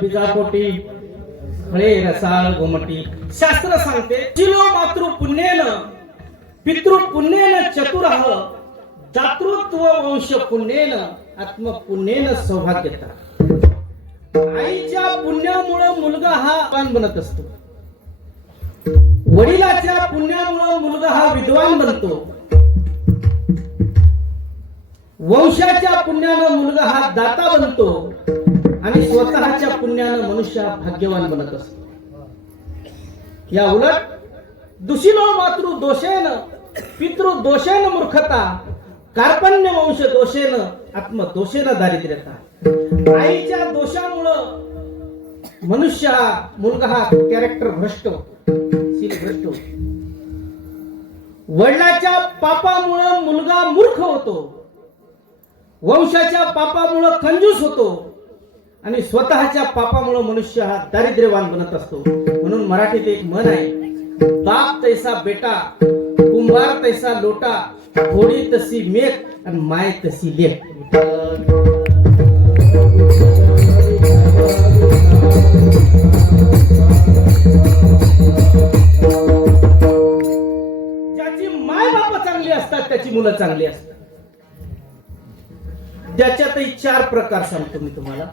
बीजापोटी फळे रसाळ घुमटी. शास्त्र सांगते, शिलो मातृ पुण्येन पितृ पुण्येन चतुरः, दातृत्व वंश पुण्येन आत्म पुण्येन सौभाग्यता. आईच्या पुण्यामुळे मुलगा हा विद्वान बनत असतो, वडिलाच्या पुण्यामुळे मुलगा हा विद्वान बनतो, वंशाच्या पुण्यानं मुलगा हा दाता बनतो आणि स्वतःच्या पुण्यानं मनुष्य भाग्यवान बनत असतो. या उलट दुशिलो मातृ दोषेन पितृ दोषेन मूर्खता, कार्पण्य वंश दोषेन आत्म दोषेन दारिद्र्यता. आईच्या दोषामुळं मनुष्य हा मुलगा हा कॅरेक्टर भ्रष्ट, शील भ्रष्ट होतो. वडिलाच्या पापामुळं मुलगा मूर्ख होतो, वंशाच्या पापामुळं कंजूस होतो आणि स्वतःच्या पापामुळे मनुष्य हा दारिद्र्यवान बनत असतो. म्हणून मराठीत एक म्हण आहे, बाप तैसा बेटा, कुंभार तैसा लोटा, थोडी तशी मेक आणि माय तशी लेक. ज्याची माय बाप चांगली असतात त्याची मुलं चांगली असतात. त्याच्यातही 4 प्रकार सांगतो मी तुम्हाला.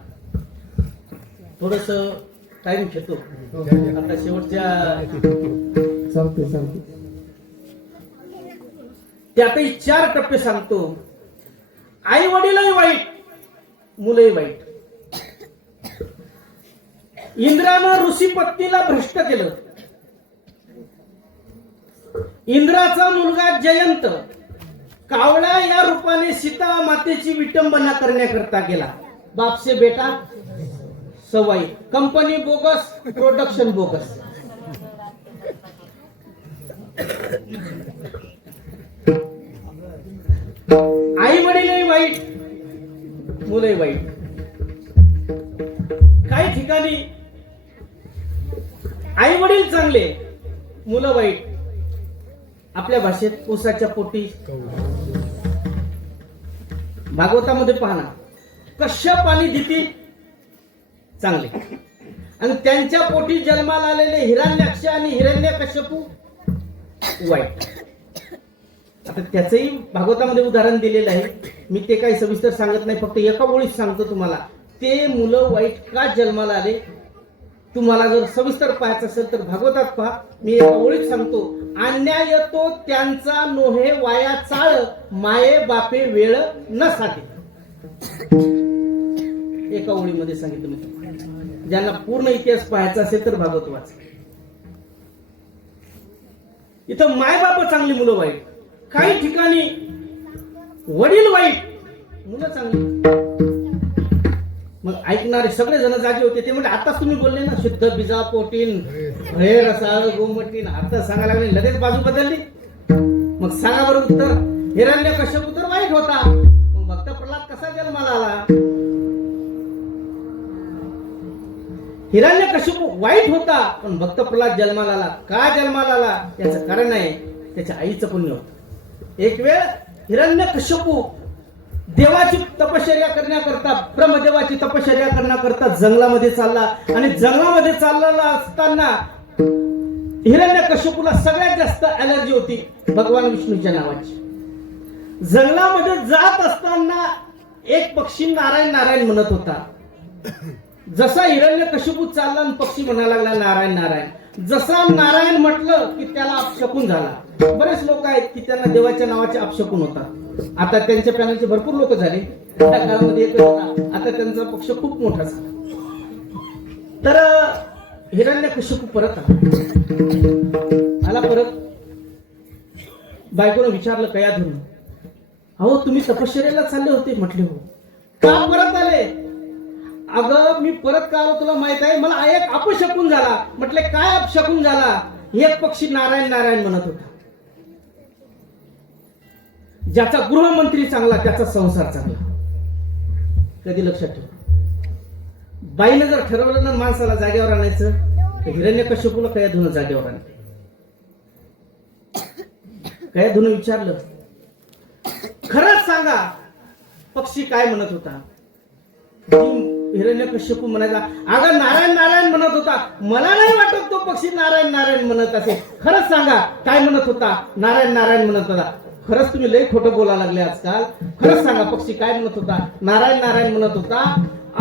थोडस टाइम घेतो आता शेवटच्या. त्यातही 4 टप्पे सांगतो. आई वडीलही वाईट, मुलंही वाईट. इंद्रानं ऋषी पत्नीला भ्रष्ट केलं. इंद्राचा मुलगा जयंत कावळा या रूपाने सीता मातेची विटंबना करण्याकरता गेला. बाप से बेटा सवाई, कंपनी बोगस, प्रोडक्शन बोगस. आई वडीलही वाईट, मुलंही वाईट. काही ठिकाणी आई वडील चांगले, मुलं वाईट. आपल्या भाषेत ऊसाच्या पोटी, भागवतामध्ये पाहना, कश्यप आणि दिती चांगले आणि त्यांच्या पोटी जन्माला आलेले हिरण्याक्ष आणि हिरण्यकश्यपू वाईट. आता त्याचंही भागवतामध्ये उदाहरण दिलेलं आहे. मी ते काही सविस्तर सांगत नाही, फक्त एका ओळीत सांगतो तुम्हाला. ते मुलं वाईट का जन्माला आले, तुम्हाला जर सविस्तर पाहायचं असेल तर भागवतात पहा. मी एका ओळीत सांगतो. अन्याय तो त्यांचा नोहे वाया चाळ, माये बापे वेळ न साधे. एका ओळीमध्ये सांगितलं मी. ज्यांना पूर्ण इतिहास पाहायचा असेल तर भागवत वाच. इथं माय बाप चांगली, मुलं वाईट. काही ठिकाणी वडील वाईट, मुलं चांगली. मग ऐकणारे सगळे जण जागे होते. ते म्हणजे आताच तुम्ही बोलले ना, शुद्ध बीजा पोटीन रसाळ गोमटीन, आता सांगायला लागले, लगेच बाजू बदलली. मग सांगा बरं उत्तर. हिरण्यकश्यप तर वाईट होता, मग भक्त प्रल्हाद कसा जन्माला आला? हिरण्यकश्यप वाईट होता पण भक्त प्रल्हाद जन्माला आला. का जन्माला आला? याचं कारण आहे त्याच्या आईचं पुण्य होतं. एक वेळ हिरण्यकश्यपू देवाची तपश्चर्या करण्याकरता, ब्रह्मदेवाची तपश्चर्या करण्याकरता जंगलामध्ये चालला आणि जंगलामध्ये चाललेला असताना हिरण्यकश्यपूला सगळ्यात जास्त अलर्जी होती भगवान विष्णूच्या नावाची. जंगलामध्ये जात असताना एक पक्षी नारायण नारायण म्हणत होता. जसा हिरण्यकश्यपू चालला आणि पक्षी म्हणायला लागला नारायण नारायण. जसा नारायण म्हटलं की त्याला अपशकुन झाला. बरेच लोक आहेत की त्यांना देवाच्या नावाचे अपशकुन होतात. आता त्यांच्या पॅनलचे भरपूर लोक झाले. त्या काळामध्ये एक होता, आता त्यांचा पक्ष खूप मोठा झाला. तर हिरण्यकश्यपू परत आला. परत बायकोनं विचारलं कया धरून, अहो तुम्ही तपश्चर्याला चालले होते? म्हटले हो. का परत आले? अगं मी परत का आलो तुला माहित आहे, मला एक अपशकुन झाला. म्हटले काय अपशकुन झाला? एक पक्षी नारायण नारायण म्हणत होता. ज्याचा गृहमंत्री चांगला त्याचा संसार चांगला. कधी लक्षात ठेव. बाईनं जर ठरवलं ना माणसाला जागेवर आणायचं तर हिरण्यकश्यपूला कया धुणं जागेवर आणते. कया धुणं विचारलं, खरंच सांगा पक्षी काय म्हणत होता? हिरण्यकश्यपू म्हणायचा, अगं नारायण नारायण म्हणत होता. मला नाही वाटत तो पक्षी नारायण नारायण म्हणत असे. खरंच सांगा काय म्हणत होता? नारायण नारायण म्हणत होता. खरंच तुम्ही लई खोटं बोलायला लागले आजकाल. खरंच सांगा पक्षी काय म्हणत होता? नारायण नारायण म्हणत होता.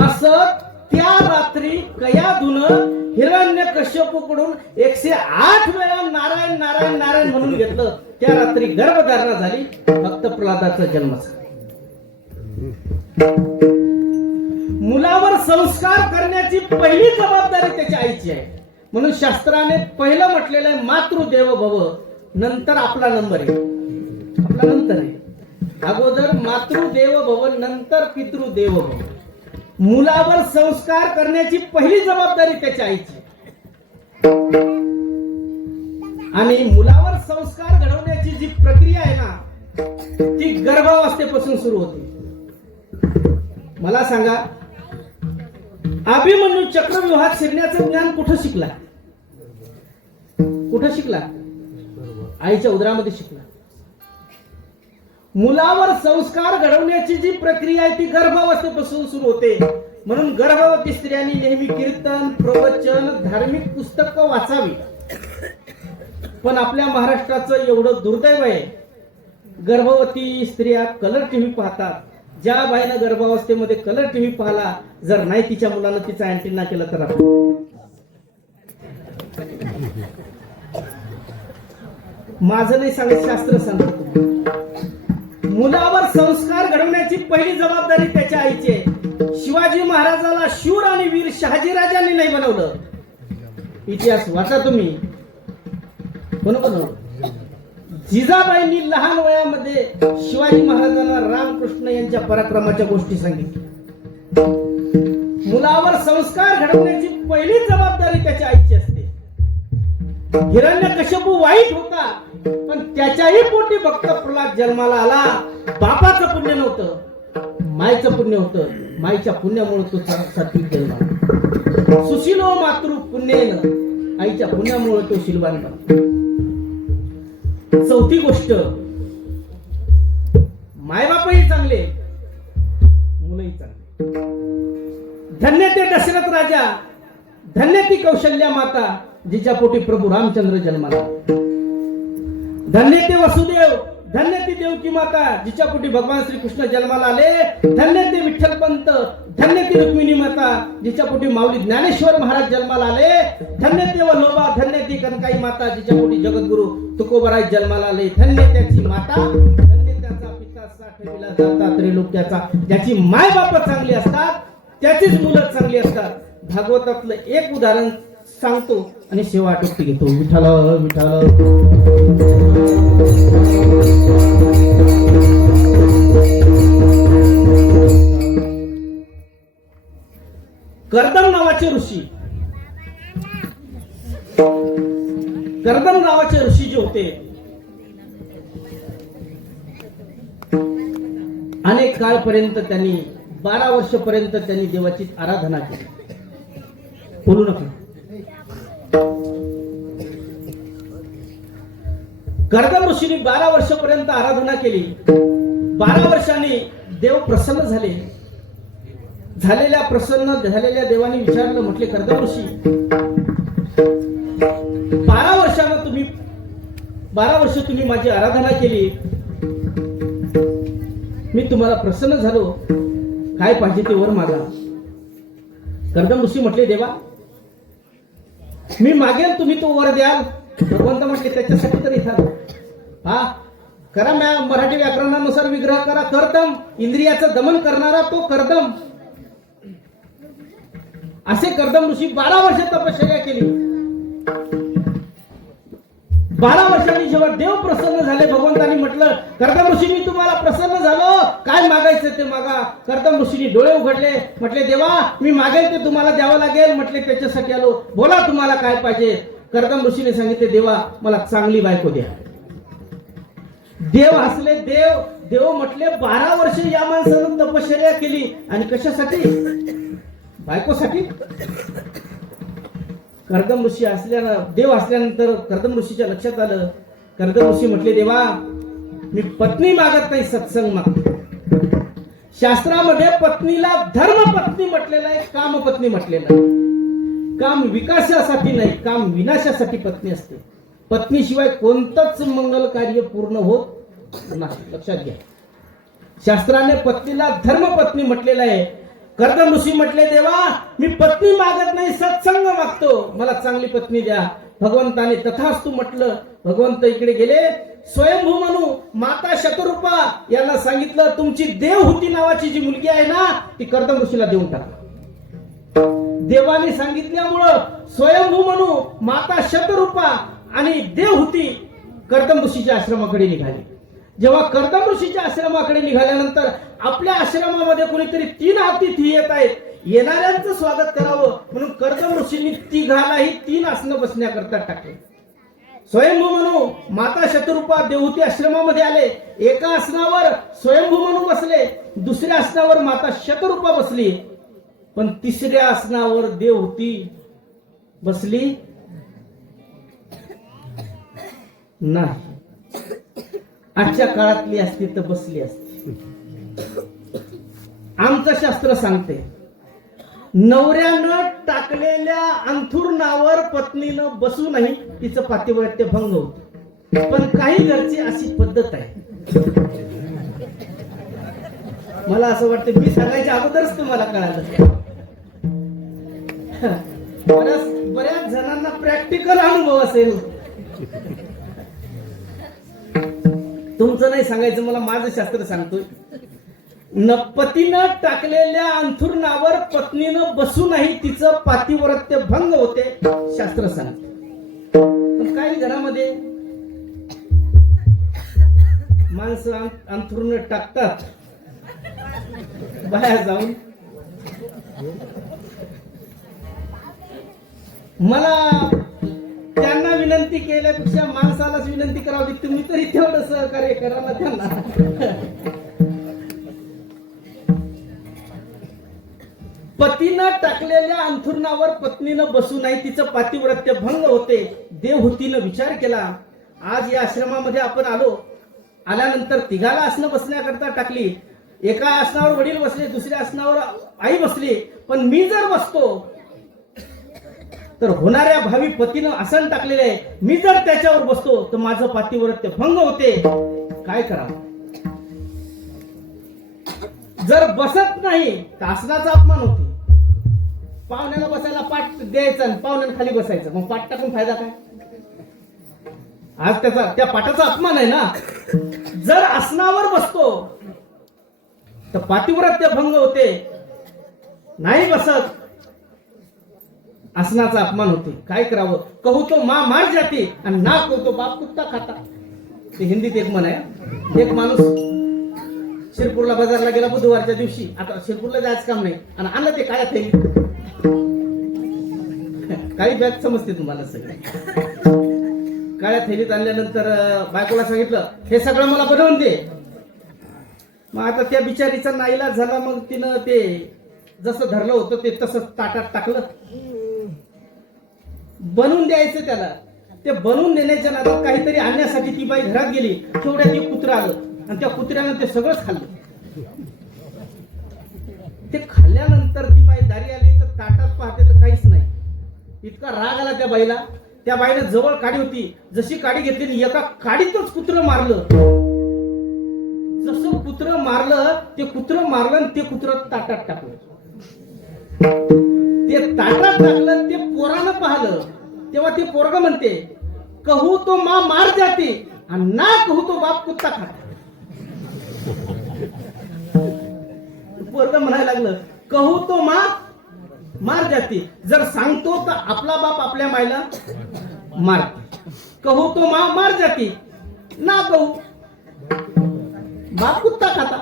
असं त्या रात्री कया धुणं हिरण्यकश्यपूकडून 108 वेळा नारायण नारायण नारायण म्हणून घेतलं. त्या रात्री गर्भधारणा झाली. भक्त प्रल्हादाचा जन्म झाला. मुलावर संस्कार करण्याची पहिली जबाबदारी त्याच्या आईची आहे. म्हणून शास्त्राने पहिलं म्हटलेलं आहे मातृदेव भव, नंतर आपला नंबर आहे. आपला नंतर आहे. अगोदर मातृदेव भव, नंतर पितृदेव भव. मुलावर संस्कार करण्याची पहिली जबाबदारी त्याच्या आईची. आणि मुलावर संस्कार घडवण्याची जी प्रक्रिया आहे ना ती गर्भावस्थेपासून सुरू होते. मला सांगा, अभिमन्यू चक्रव्यूहात शिरण्याचं ज्ञान कुठं शिकला? कुठं शिकला? आईच्या उदरामध्ये शिकला. मुलावर संस्कार घडवण्याची जी प्रक्रिया आहे ती गर्भावस्थेपासून सुरू होते. म्हणून गर्भवती स्त्रियांनी नेहमी कीर्तन, प्रवचन, धार्मिक पुस्तकं वाचावी. पण आपल्या महाराष्ट्राचं एवढं दुर्दैव आहे, गर्भवती स्त्रिया कलर टीव्ही पाहतात. ज्या बाईनं गर्भावस्थेमध्ये कलर टीव्ही पाहला, जर नाही तिच्या मुलानं तिचा अँटिना केला तर माझं नाही सांगत, शास्त्र सांगतो. मुलावर संस्कार घडवण्याची पहिली जबाबदारी त्याच्या आईची आहे. शिवाजी महाराजाला शूर आणि वीर शहाजीराजांनी नाही बनवलं. इतिहास वाचा तुम्ही. कोण बनवलं? जिजाबाईंनी लहान वयामध्ये शिवाजी महाराजांना रामकृष्ण यांच्या पराक्रमाच्या गोष्टी सांगितल्या. मुलावर संस्कार घडवण्याची पहिली जबाबदारी त्याच्या आईची असते. हिरण्यकश्यपू वाईट होता पण त्याच्याही पोटी भक्त प्रल्हाद जन्माला आला. बापाचं पुण्य नव्हतं, मायचं पुण्य होतं. माईच्या पुण्यामुळे तो सात्विक जन्माला. सुशीलो मातृ पुण्येन, आईच्या पुण्यामुळे तो शीलवान बनला. चौथी गोष्ट, मायबापही चांगले, मुलंही चांगले. धन्य ते दशरथ राजा, धन्य ती कौशल्या माता जिच्या पोटी प्रभू रामचंद्र जन्माला. धन्य ते वसुदेव, धन्य ती देवकी माता जिच्या पोटी भगवान श्रीकृष्ण जन्माला आले. धन्य ते विठ्ठल पंत, धन्य ती रुक्मिणी माता जिच्या पोटी माऊली ज्ञानेश्वर महाराज जन्माला आले. धन्य ते वल्लोबा, धन्य ती कनकाई माता जिच्या पोटी जगद्गुरु तुकोबराय जन्माला आले. धन्य त्याची माता, धन्य त्याचा पिता साठविला जाता त्रैलोक्याचा. ज्याची माय बाप चांगली असतात त्याचीच मुलं चांगली असतात. भागवतातलं एक उदाहरण सांगतो आणि शेवा आटोपती घेतो. विठ्ठल विठ्ठल. कर्दम नावाचे ऋषी, कर्दम नावाचे ऋषी जे होते अनेक काळपर्यंत त्यांनी 12 वर्षपर्यंत त्यांनी देवाची आराधना केली. बोलू नका. कर्दम ऋषींनी 12 वर्षपर्यंत आराधना केली. 12 वर्षांनी देव प्रसन्न झाले. प्रसन्न झालेल्या देवाने विचारलं, म्हटले कर्दम ऋषी, 12 वर्ष तुम्ही माझी आराधना केली, मी तुम्हाला प्रसन्न झालो, काय पाहिजे ते वर मागा. कर्दम ऋषी म्हटले, देवा मी मागेल, तुम्ही तो वर द्याल. भगवंत म्हटले, त्याच्यासाठी तरी हा करा, मराठी व्याकरणानुसार विग्रह करा. कर्दम, इंद्रियाचं दमन करणारा तो कर्दम. असे कर्दम ऋषी 12 वर्ष तपश्चर्या केली. 12 वर्षांनी जेव्हा देव प्रसन्न झाले, भगवंतांनी म्हटलं, कर्दम ऋषी मी तुम्हाला प्रसन्न झालो, काय मागायचं ते मागा. कर्दम ऋषींनी डोळे उघडले. म्हटले, देवा मी मागेल ते तुम्हाला द्यावं लागेल. म्हटले, त्याच्यासाठी आलो, बोला तुम्हाला काय पाहिजे. कर्दम ऋषीने सांगितले, देवा मला चांगली बायको द्या. देव हसले. देव म्हटले, 12 वर्ष या माणसानं तपश्चर्या केली आणि कशासाठी? बायकोसाठी. कर्दम ऋषी देव असल्यानंतर कर्दम ऋषीच्या लक्षात आलं. कर्दम ऋषी म्हटले, देवा मी पत्नी मागत नाही, सत्संग मागतो. शास्त्रामध्ये पत्नीला धर्मपत्नी म्हटलेला आहे, कामपत्नी म्हटलेला आहे. काम विकासासाठी नाही, काम विनाशासाठी पत्नी असते. पत्नीशिवाय कोणतंच मंगल कार्य पूर्ण होत नाही, लक्षात घ्या. शास्त्राने पत्नीला धर्मपत्नी म्हटलेलं आहे. कर्दम ऋषी म्हटले, देवा मी पत्नी मागत नाही, सत्संग मागतो, मला चांगली पत्नी द्या. भगवंताने तथास्तु म्हटलं. भगवंत इकडे गेले. स्वयंभू म्हणू माता शतरूपा यांना सांगितलं, तुमची देवहूती नावाची जी मुलगी आहे ना, ती कर्दम ऋषीला देऊन टाका. देवाने सांगितल्यामुळं स्वयंभू म्हणू माता शतरूपा आणि देवहूती कर्दम ऋषीच्या आश्रमाकडे निघाली. जेव्हा कर्दम ऋषीच्या आश्रमाकडे निघाल्यानंतर आपल्या आश्रमामध्ये कोणीतरी 3 अतिथी येत आहेत. येणाऱ्यांचं स्वागत करावं म्हणून कर्दम ऋषींनी तिघालाही 3 आसनं बसण्याकरता टाकले. स्वयंभू म्हणू माता शतरूपा देवहूती आश्रमामध्ये आले. एका आसनावर स्वयंभू म्हणू बसले, दुसऱ्या आसनावर माता शतरूपा बसली, पण तिसऱ्या आसनावर देवहूती बसली नाही. आजच्या काळातली असती तर बसली असती. आमचं शास्त्र सांगते, नवऱ्यानं टाकलेल्या अंथुरणावर पत्नीनं बसू नाही, तिचं पातिव्रत्य भंग होतं. पण काही घरची अशी पद्धत आहे. मला असं वाटतं मी सांगायच्या अगोदरच तुम्हाला कळालं. बऱ्याच जणांना प्रॅक्टिकल अनुभव असेल. तुमचं नाही सांगायचं, मला माझं शास्त्र सांगतोय. पतीनं टाकलेल्या अंथुरणावर पत्नीनं बसू नाही, तिचं पातिव्रत्य भंग होते, शास्त्र सांगते. पण काही घरामध्ये माणसं अंथुरण टाकतात बाहेर जाऊन. मला त्यांना विनंती केल्यापेक्षा माणसालाच विनंती करावी, तुम्ही तरी तेवढं सहकार्य करा ना त्यांना. पतीनं टाकलेल्या अंथुरणावर पत्नीनं बसू नाही, तिचं पातिव्रत्य भंग होते. देवहूतीनं विचार केला, आज या आश्रमामध्ये आपण आलो, आल्यानंतर तिघाला आसनं बसण्याकरता टाकली. एका आसनावर वडील बसले, दुसऱ्या आसनावर आई बसली, पण मी जर बसतो तर होणाऱ्या भावी पतीनं आसन टाकलेलं आहे, मी जर त्याच्यावर बसतो तर माझं पातिव्रत्य भंग होते, काय करावं. जर बसत नाही तर आसनाचा अपमान होते. पाहुण्याला बसायला पाठ द्यायचा, पाहुण्याला खाली बसायचं, मग पाठ टाकून फायदा काय. आज त्या पाठाचा अपमान आहे ना. जर आसनावर बसतो तर पातिव्रत्य भंग होते, नाही बसत आसनाचा अपमान होते, काय करावं. कहू तो माँ मार जाती आणि ना कहू तो बाप कुत्ता खाता. ते हिंदीत एक म्हण आहे. एक माणूस शिरपूरला बाजारला गेला बुधवारच्या दिवशी. आता शिरपूरला जायचं काम नाही, आणि आणलं ते काळ्या थैलीत. काही बॅग समजते तुम्हाला सगळे. काळ्या थैलीत आणल्यानंतर बायकोला सांगितलं, हे सगळं मला बनवून दे. मग आता त्या बिचारीचा नाईलाज झाला, मग तिनं ते जसं धरलं होतं ते तसंच ताटात टाकलं. बनवून द्यायचं त्याला. ते बनवून देण्याच्या नादात काहीतरी आणण्यासाठी ती बाई घरात गेली. तेवढ्या ते कुत्रं आलं आणि त्या कुत्र्यानं ते सगळंच खाल्लं. ते खाल्ल्यानंतर ती बाई दारी आली तर ताटात पाहते तर काहीच नाही. इतका राग आला त्या बाईला. त्या बाईने जवळ काडी होती, जशी काडी घेतली एका काडीतच कुत्रं मारलं. जसं कुत्रं मारलं ते कुत्रं मारलं आणि ते कुत्रं ताटात टाकलं. ते ताटात टाकलं, ते पोरानं पाहिलं. तेव्हा ते पोरग म्हणते, कहू तो माँ मार जाती आणि ना कहू तो बाप कुत्ता खाता. पोरग म्हणायला लागलं, कहू तो माँ मार जाती. जर सांगतो तर आपला बाप आपल्या मायला मारते. कहू तो माँ मार जाती, ना कहू बाप कुत्ता खाता.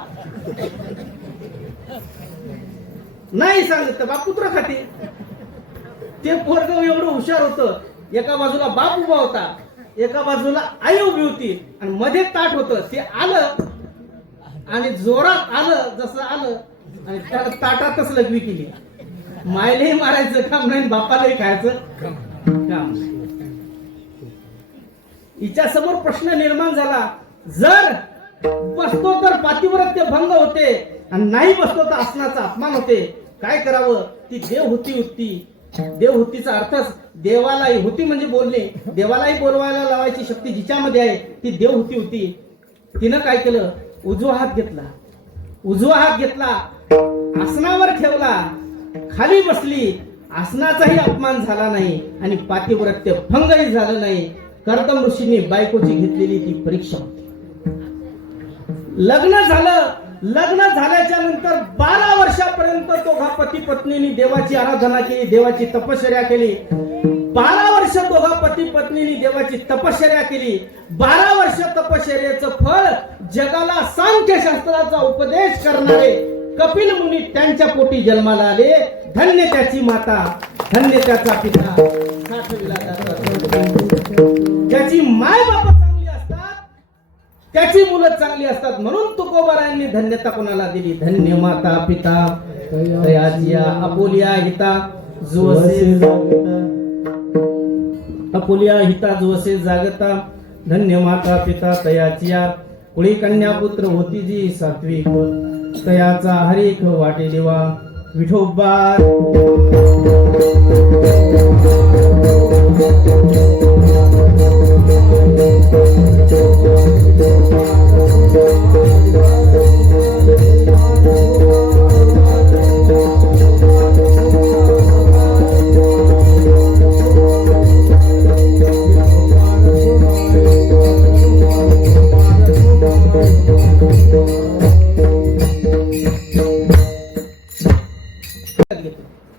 नाही सांगत तर बाप कुत्रा खाते. ते पोरग एवढं हुशार होतं. एका बाजूला बाप उभा होता, एका बाजूला आई उभी होती आणि मध्ये ताट होतं. ते आलं आणि जोरात आलं, जसं आलं आणि ताटातच लघवी केली. मायलाही मारायचं काम नाही, बापालाही खायचं काम नाही. हिच्या समोर प्रश्न निर्माण झाला, जर बसतो तर पातिव्रत्य भंग होते आणि नाही बसतो तर आसनाचा अपमान होते. काय करावं? ती देव होती. देव होतीचा अर्थच देवालाही होती म्हणजे बोलणे. देवालाही बोलवायला लावायची शक्ती जिच्यामध्ये आहे ती देव होती. तिनं काय केलं? उजवा हात घेतला, आसनावर ठेवला, खाली बसली. आसनाचाही अपमान झाला नाही आणि पातिव्रत्य भंगही झालं नाही. कर्दम ऋषींनी बायकोची घेतलेली ती परीक्षा होती. लग्न झाल्याच्या नंतर 12 वर्षापर्यंत दोघा पती पत्नींनी देवाची आराधना केली, देवाची तपश्चर्या केली. 12 वर्ष दोघा पती पत्नींनी देवाची तपश्चर्या केली. 12 वर्ष तपश्चर्याचं फळ जगाला सांख्यशास्त्राचा उपदेश करणारे कपिल मुनी त्यांच्या पोटी जन्माला आले. धन्य त्याची माता, धन्य त्याचा पिता. ज्याची माय बाप चांगली असतात त्याची मुलं चांगली असतात. म्हणून तुकोबारायांनी धन्यता कोणाला दिली? धन्य माता पिता तयाचिया अपोलिया हिता जोसे जागता. अपोलिया हिता जोसे जागता. धन्य माता पिता तयाचिया. कुळी कन्या पुत्र होती जी सात्विक, तयाचा हरिक वाटे देवा विठोबा.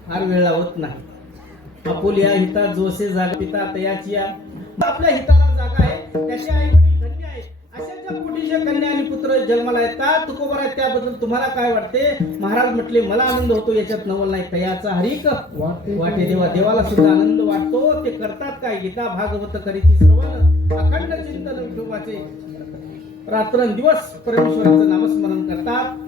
फार वेळ लावत नाही. अपोलिया हिता जोसे जागा पिता तयाचिया. आपल्या हिताला जागा आहे, त्याचे आई वडील धन्य आहेत. अशाच्या पोटीच्या कन्या आणि पुत्र जन्माला येतात. तुकोबारा त्याबद्दल तुम्हाला काय वाटते? महाराज म्हटले, मला आनंद होतो, याच्यात नवल नाही. तयाचा हरिक वाटे देवा. देवाला सुद्धा आनंद वाटतो. ते करतात काय? गीता भागवत करीती श्रवण, अखंड चिंतन विठोबाचे. रात्रंदिवस परमेश्वराचं नामस्मरण करतात.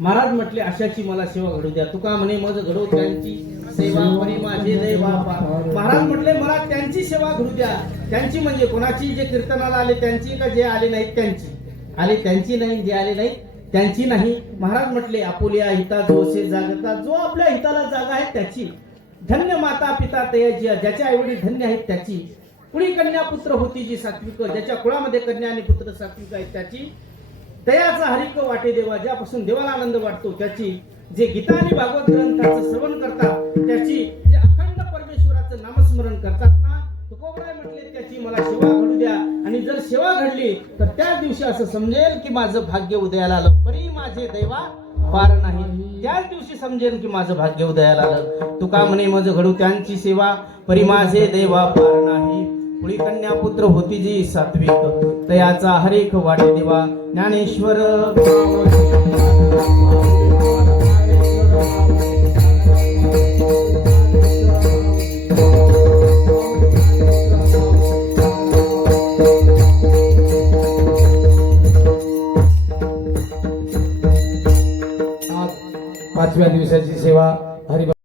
महाराज म्हटले, अशाची मला सेवा घडू द्या. तुका म्हणे, मज घडो त्यांची सेवा परी माझे दय बापा. महाराज म्हटले, मला त्यांची सेवा घडू द्या. त्यांची म्हणजे कोणाची? जे कीर्तनाला आले त्यांची का जे आले नाहीत त्यांची? आले त्यांची नाही, जे आले नाहीत त्यांची नाही. महाराज म्हटले, आपुलिया हिता जोसे जागता. जो आपल्या हिताला जागा आहे त्याची. धन्य माता पिता तयाची. ज्याचे आई वडील धन्य आहेत त्याची. कुणी कन्या पुत्र होती जी सात्विक, ज्याच्या कुळामध्ये कन्या आणि पुत्र सात्विक आहेत त्याची. तयाचा हरिक वाटे देवा. ज्यापासून देवाला आनंद वाटतो त्याची. जे गीता आणि भागवत ग्रंथाचं श्रवण करतात त्याची. जे अखंड परमेश्वराचं नामस्मरण करतात ना, तुकोबाराय म्हटले, त्याची मला सेवा घडू द्या. आणि जर सेवा घडली तर त्या दिवशी असं समजेल की माझं भाग्य उदयाला आलं. परी माझे दैवा पार नाही. त्याच दिवशी समजेल की माझं भाग्य उदयाला आलं. तुका म्हणे, मज घडू त्यांची सेवा परी माझे दैवा पार नाही. कुळी कन्या पुत्र होती जी सात्विक, तयाचा हरिक वाटे देवा. ज्ञानेश्वर 5व्या दिवसाची सेवा हरिभक्त